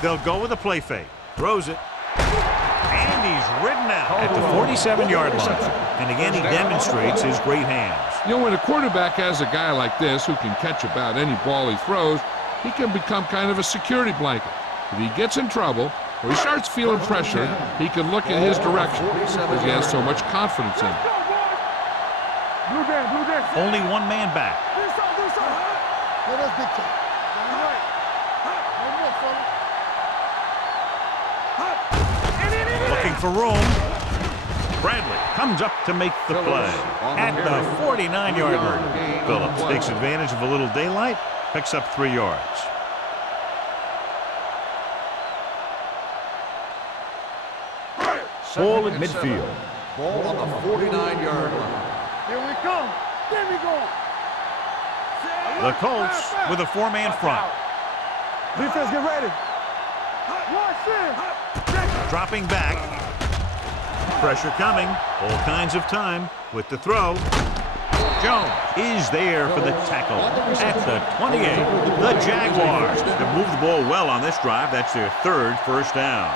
They'll go with a play fake. Throws it. And he's ridden out at the 47-yard line. And again, he demonstrates his great hands. You know, when a quarterback has a guy like this who can catch about any ball he throws, he can become kind of a security blanket. If he gets in trouble or he starts feeling pressure, he can look in his direction because he has so much confidence in him. Blue down. Only one man back. Do something. Let us dictate. You're right. No more, fella. Looking for room. Bradley comes up to make the play at the 49-yard line. Phillips takes advantage of a little daylight, picks up 3 yards. Ball at midfield. Ball on the 49-yard line. Here we come. There we go. The Colts with a 4-man front. Defense, get ready. Watch this. Dropping back. Pressure coming. All kinds of time with the throw. Jones is there for the tackle at the 28. The Jaguars have moved the ball well on this drive. That's their 3rd first down.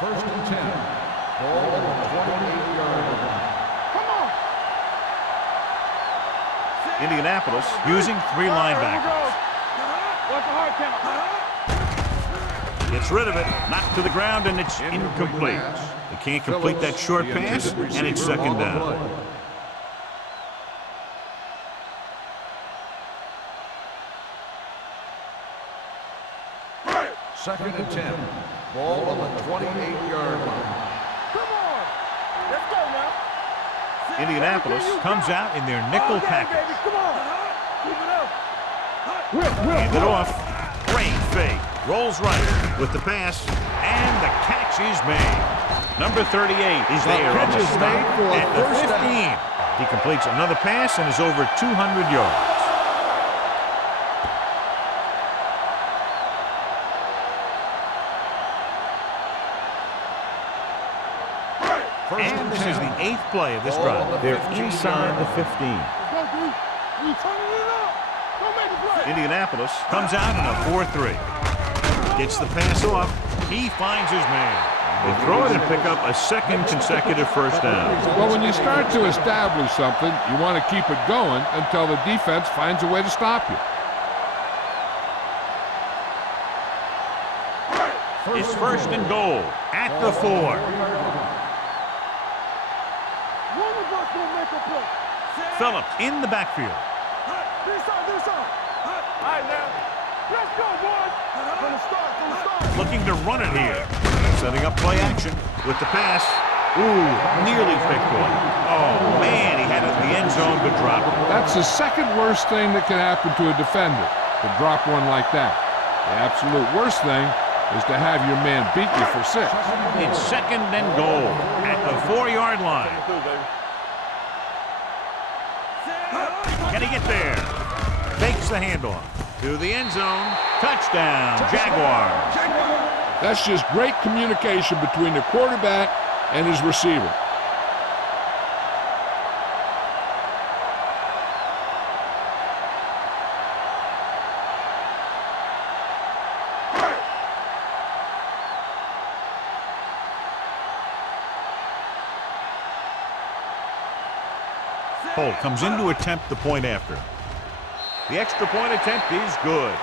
First and 10. Ball on the 28-yard line. Come on. Indianapolis using 3 linebackers. Watch the hard count. Gets rid of it, knocked to the ground, and it's incomplete. They can't complete that short pass, and it's 2nd down. Second and 10. Ball on the 28-yard line. Come on. Let's go now. Indianapolis comes out in their nickel package. Baby. Come on. Keep it up. Hand it off. Great fake. Rolls right with the pass, and the catch is made. Number 38 is there on the stop at the 15. He completes another pass and is over 200 yards. And this is the 8th play of this drive. They're inside the 15. Indianapolis comes out in a 4-3. Gets the pass off. He finds his man. They throw it and pick up a 2nd consecutive first down. Well, when you start to establish something, you want to keep it going until the defense finds a way to stop you. It's 1st and goal at the 4. Phillips in the backfield. Looking to run it here. Setting up play action with the pass. Ooh, nearly picked one. Oh, man, he had it in the end zone but dropped it. That's the second worst thing that can happen to a defender, to drop one like that. The absolute worst thing is to have your man beat you for 6. It's 2nd and goal at the 4-yard line. Can he get there? Fakes the handoff to the end zone. Touchdown, Jaguars. That's just great communication between the quarterback and his receiver. Cole comes in to attempt the point after. The extra point attempt is good.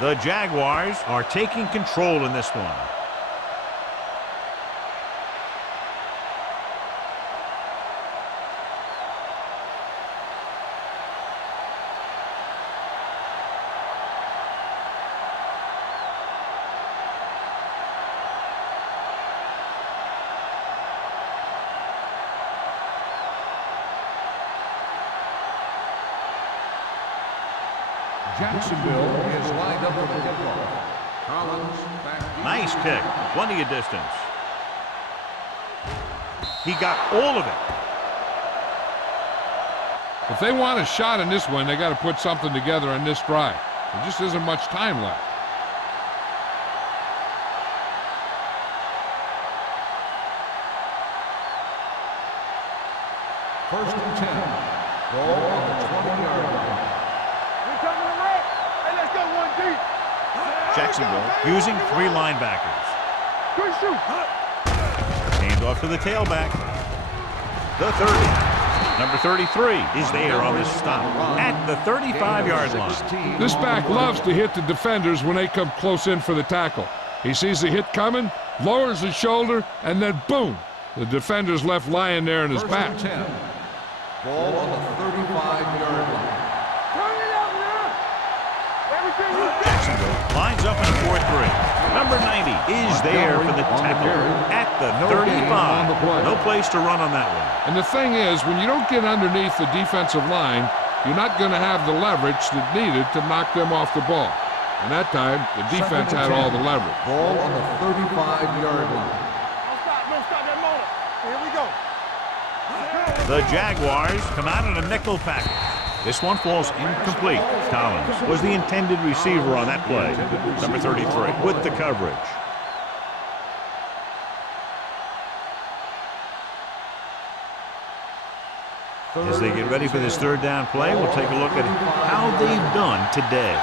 The Jaguars are taking control in this one. Jacksonville is lined up for the kickoff. Collins back deep. Nice kick. Plenty of distance. He got all of it. If they want a shot in this one, they got to put something together on this drive. There just isn't much time left. First and 10. Ball on the 20-yard line. Jacksonville using 3 linebackers. Hand off to the tailback. The 30. Number 33 is there on the stop at the 35-yard line. This back loves to hit the defenders when they come close in for the tackle. He sees the hit coming, lowers his shoulder, and then boom, the defender's left lying there in his back. First and 10. Ball on the 35-yard line. Jacksonville lines up in a 4-3. Number 90 is there for the tackle at the 35. No place to run on that one. And the thing is, when you don't get underneath the defensive line, you're not going to have the leverage that needed to knock them off the ball. And that time, the defense had all the leverage. Ball on the 35-yard line. Don't stop that motor. Here we go. The Jaguars come out in a nickel package. This one falls incomplete. Collins was the intended receiver on that play. Number 33 with the coverage. As they get ready for this 3rd down play, we'll take a look at how they've done today.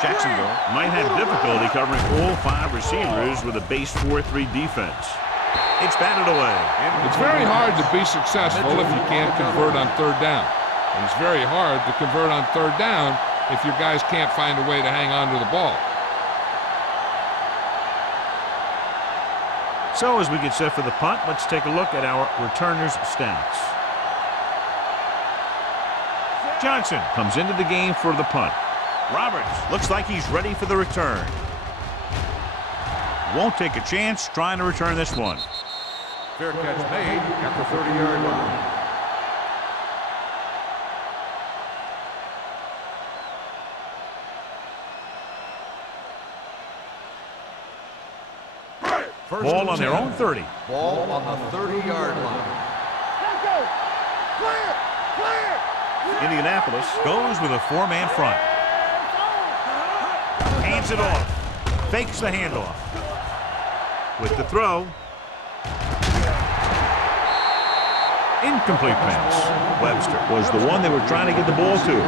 Jacksonville might have difficulty covering all 5 receivers with a base 4-3 defense. It's batted away. It's very hard to be successful if you can't convert on 3rd down. And it's very hard to convert on 3rd down if your guys can't find a way to hang on to the ball. So as we get set for the punt, let's take a look at our returners' stats. Johnson comes into the game for the punt. Roberts looks like he's ready for the return. Won't take a chance trying to return this one. Fair catch made at the 30-yard line. Ball on their own 30. Ball on the 30-yard line. Let's go. Clear. Clear. Indianapolis goes with a 4-man front. Hands it off. Fakes the handoff. With the throw. Incomplete pass. Webster was the one they were trying to get the ball to.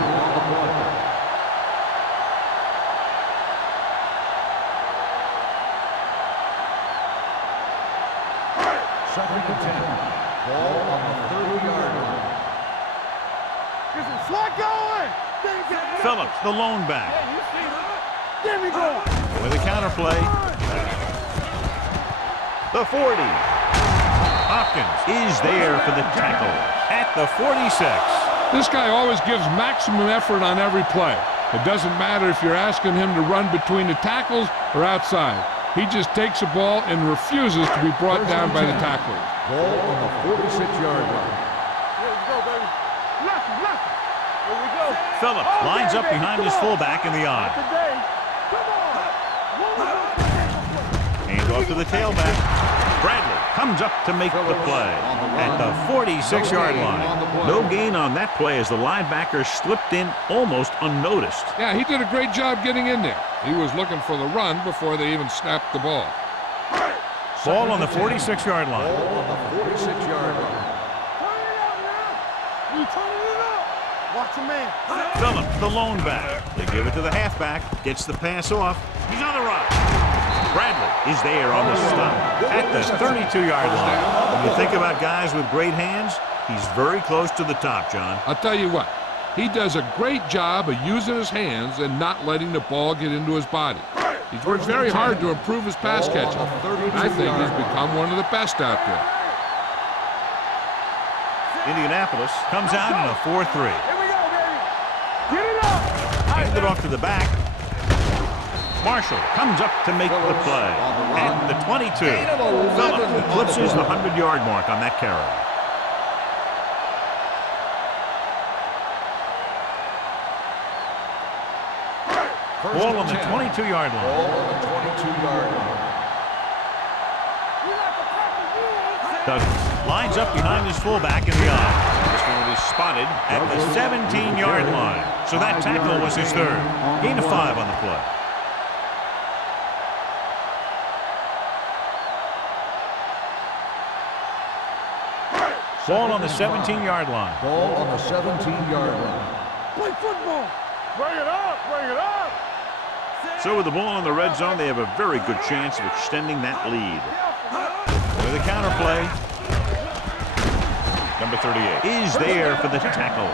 Second and 10. Ball on the 30-yard line. Get some slot going. Phillips, the lone back. There we go. With a counterplay. The 40. Hopkins is there for the tackle at the 46. This guy always gives maximum effort on every play. It doesn't matter if you're asking him to run between the tackles or outside. He just takes the ball and refuses to be brought down by the tacklers. Ball on the 46-yard line. Here we go, baby. Left, left. Here we go. Phillips lines up behind his fullback in the eye. Today. Come on. Hand off to the tailback. Bradley comes up to make the play at the 46-yard line. No gain on that play as the linebacker slipped in almost unnoticed. Yeah, he did a great job getting in there. He was looking for the run before they even snapped the ball. Ball on the 46-yard line. Ball on the 46-yard line. Turn it up now. You turning it up. Watch your man. Phillips, the lone back. They give it to the halfback. Gets the pass off. He's on the run. Bradley is there on the stop at the 32-yard line. When you think about guys with great hands, he's very close to the top, John. I'll tell you what, he does a great job of using his hands and not letting the ball get into his body. He's worked very hard to improve his pass catching. I think he's become one of the best out there. Indianapolis comes out in a 4-3. Here we go, baby. Get it up. Hand it off to the back. Marshall comes up to make the play at the 22. Phillips eclipses the 100-yard mark on that carry. Ball on the 22-yard line. Ball on the 22-yard line. Douglas lines up behind his fullback in the eye. This one is spotted at the 17-yard line. So that tackle was his third. Gain of 5 on the play. Ball on the 17-yard line. Ball on the 17-yard line. Play football. Bring it up. Bring it up. So with the ball in the red zone, they have a very good chance of extending that lead. With a counter play, number 38 is there for the tackles.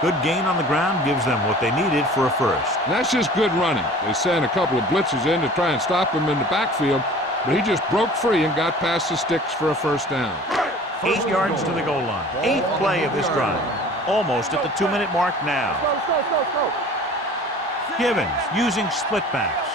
Good gain on the ground gives them what they needed for a first. And that's just good running. They sent a couple of blitzes in to try and stop him in the backfield, but he just broke free and got past the sticks for a first down. 8 yards to the goal line. 8th play of this drive. Almost at the 2-minute mark now. Go. Givens using split backs.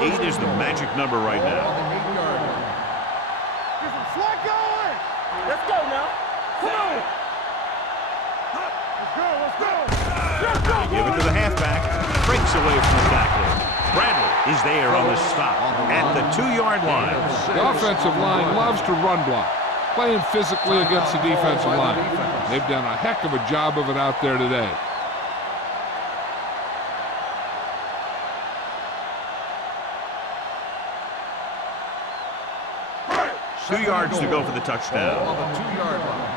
Eight is the magic number right now. Get some slack going. Let's go now. Come on. Let's go. Give it to the halfback. Breaks away from the tackler. Bradley is there on the stop at the 2-yard line. The offensive line loves to run block, playing physically against the defensive line. They've done a heck of a job of it out there today. Two yards to go for the touchdown. On the 2-yard line.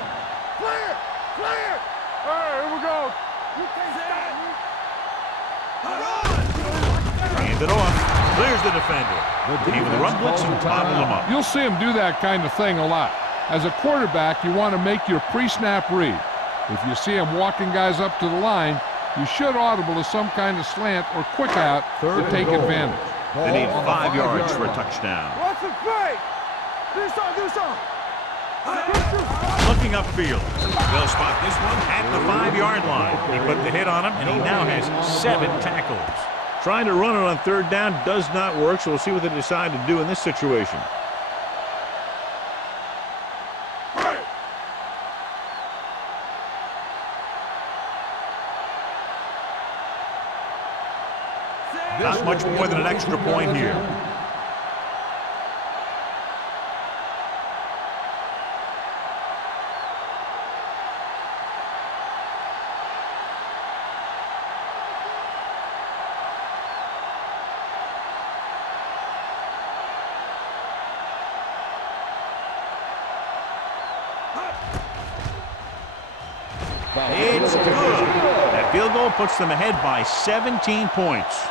Clear. All right, here we go. You can't stop me. Hands it off. Clears the defender. Came with the run blitz and bottled him up. You'll see him do that kind of thing a lot. As a quarterback, you want to make your pre-snap read. If you see him walking guys up to the line, you should audible to some kind of slant or quick out to take advantage. They need 5 yards for a touchdown. What's the play? Do some. Looking upfield. They'll spot this one at the 5-yard line. He put the hit on him, and he now has 7 tackles. Trying to run it on 3rd down does not work, so we'll see what they decide to do in this situation. Not much more than an extra point here. It's good. That field goal puts them ahead by 17 points.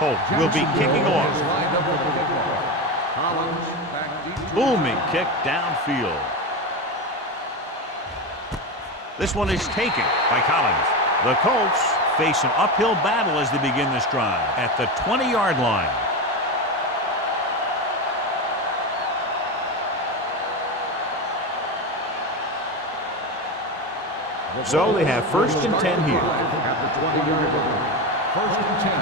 Holt will be kicking Jacksonville off. is lined up for the kickoff. Collins back deep to Booming return. kick downfield. This one is taken by Collins. The Colts face an uphill battle as they begin this drive at the 20-yard line. So they have 1st and 10 here. At the 20-yard line. 1st and 10.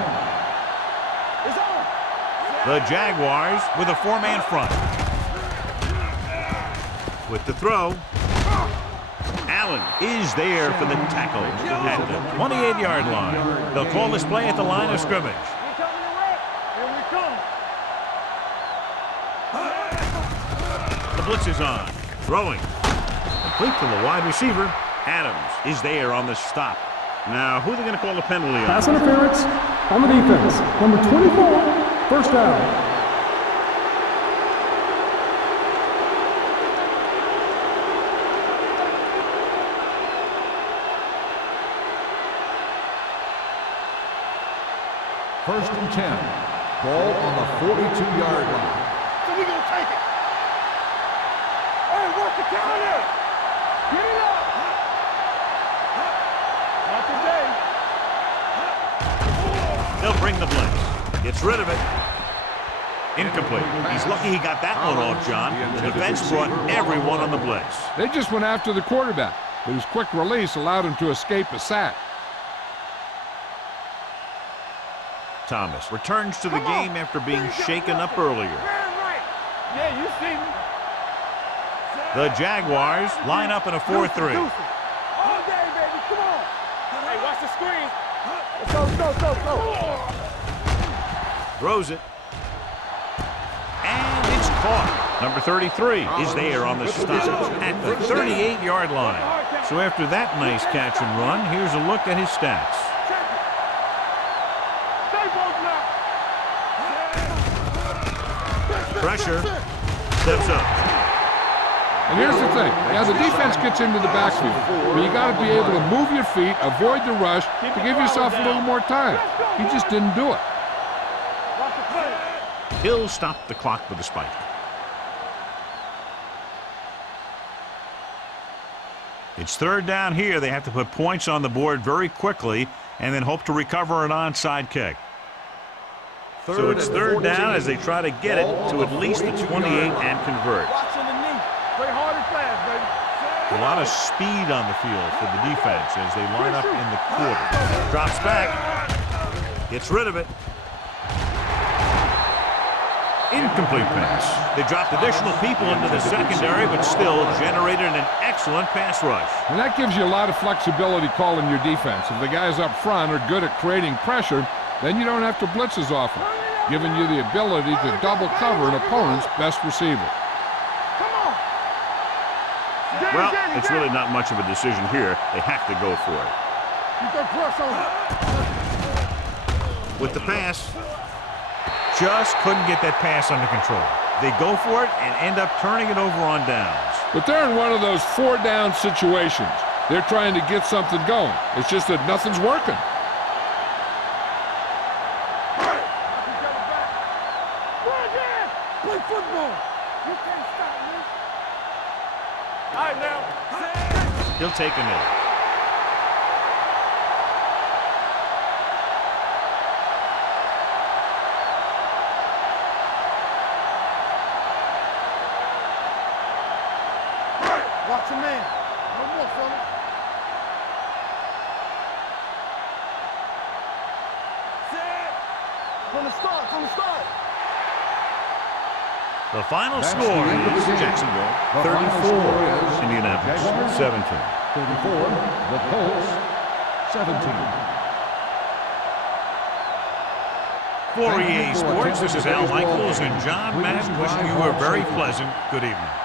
It's on. The Jaguars with a 4-man front. With the throw. Allen is there for the tackle at the 28-yard line. They'll call this play at the line of scrimmage. We're coming to wreck. Here we come. The blitz is on. Throwing. Complete to the wide receiver. Adams is there on the stop. Now, who are they going to call the penalty on? Pass interference on the defense. Number 24, first down. First and 10. Ball on the 42-yard line. So we gonna take it. Hey, what's the counter? Get it up. Not today. They'll bring the blitz. Gets rid of it. Incomplete. He's lucky he got that one off, John. The defense brought everyone on the blitz. They just went after the quarterback, but his quick release allowed him to escape a sack. Thomas returns to the game after being shaken up earlier. Right. Yeah, you see me. The Jaguars line up in a 4-3. All day, baby. Come on. Hey, watch the screen. Go. Throws it. And it's caught. Number 33 is there on the stop at the 38-yard line. So after that nice catch and run, here's a look at his stats. Pressure. Steps up. And here's the thing. Yeah, the defense gets into the backfield, but you got to be able to move your feet, avoid the rush, to give yourself a little more time. He just didn't do it. He'll stop the clock with a spike. It's 3rd down here. They have to put points on the board very quickly and then hope to recover an onside kick. So it's 3rd down as they try to get it to at least the 28 and convert. Watch underneath. Play hard and fast, baby. A lot of speed on the field for the defense as they line up in the quarter. Drops back. Gets rid of it. Incomplete pass. They dropped additional people into the secondary, but still generated an excellent pass rush. And that gives you a lot of flexibility calling your defense. If the guys up front are good at creating pressure, then you don't have to blitz as often, giving you the ability to double cover an opponent's best receiver. Come on. Well, it's really not much of a decision here. They have to go for it. You can press on it. With the pass, just couldn't get that pass under control. They go for it and end up turning it over on downs. But they're in one of those 4-down situations. They're trying to get something going. It's just that nothing's working. Play football. You can't stop me. All right, now. He'll take a knee. Watch your man. No more, fella. From the start. The final That's score the end of the is game. Jacksonville The final 34, score is Indianapolis Jaguars 17. 34, the Colts 17. For EA Sports, this is Al Michaels and John Madden wishing you a very pleasant good evening.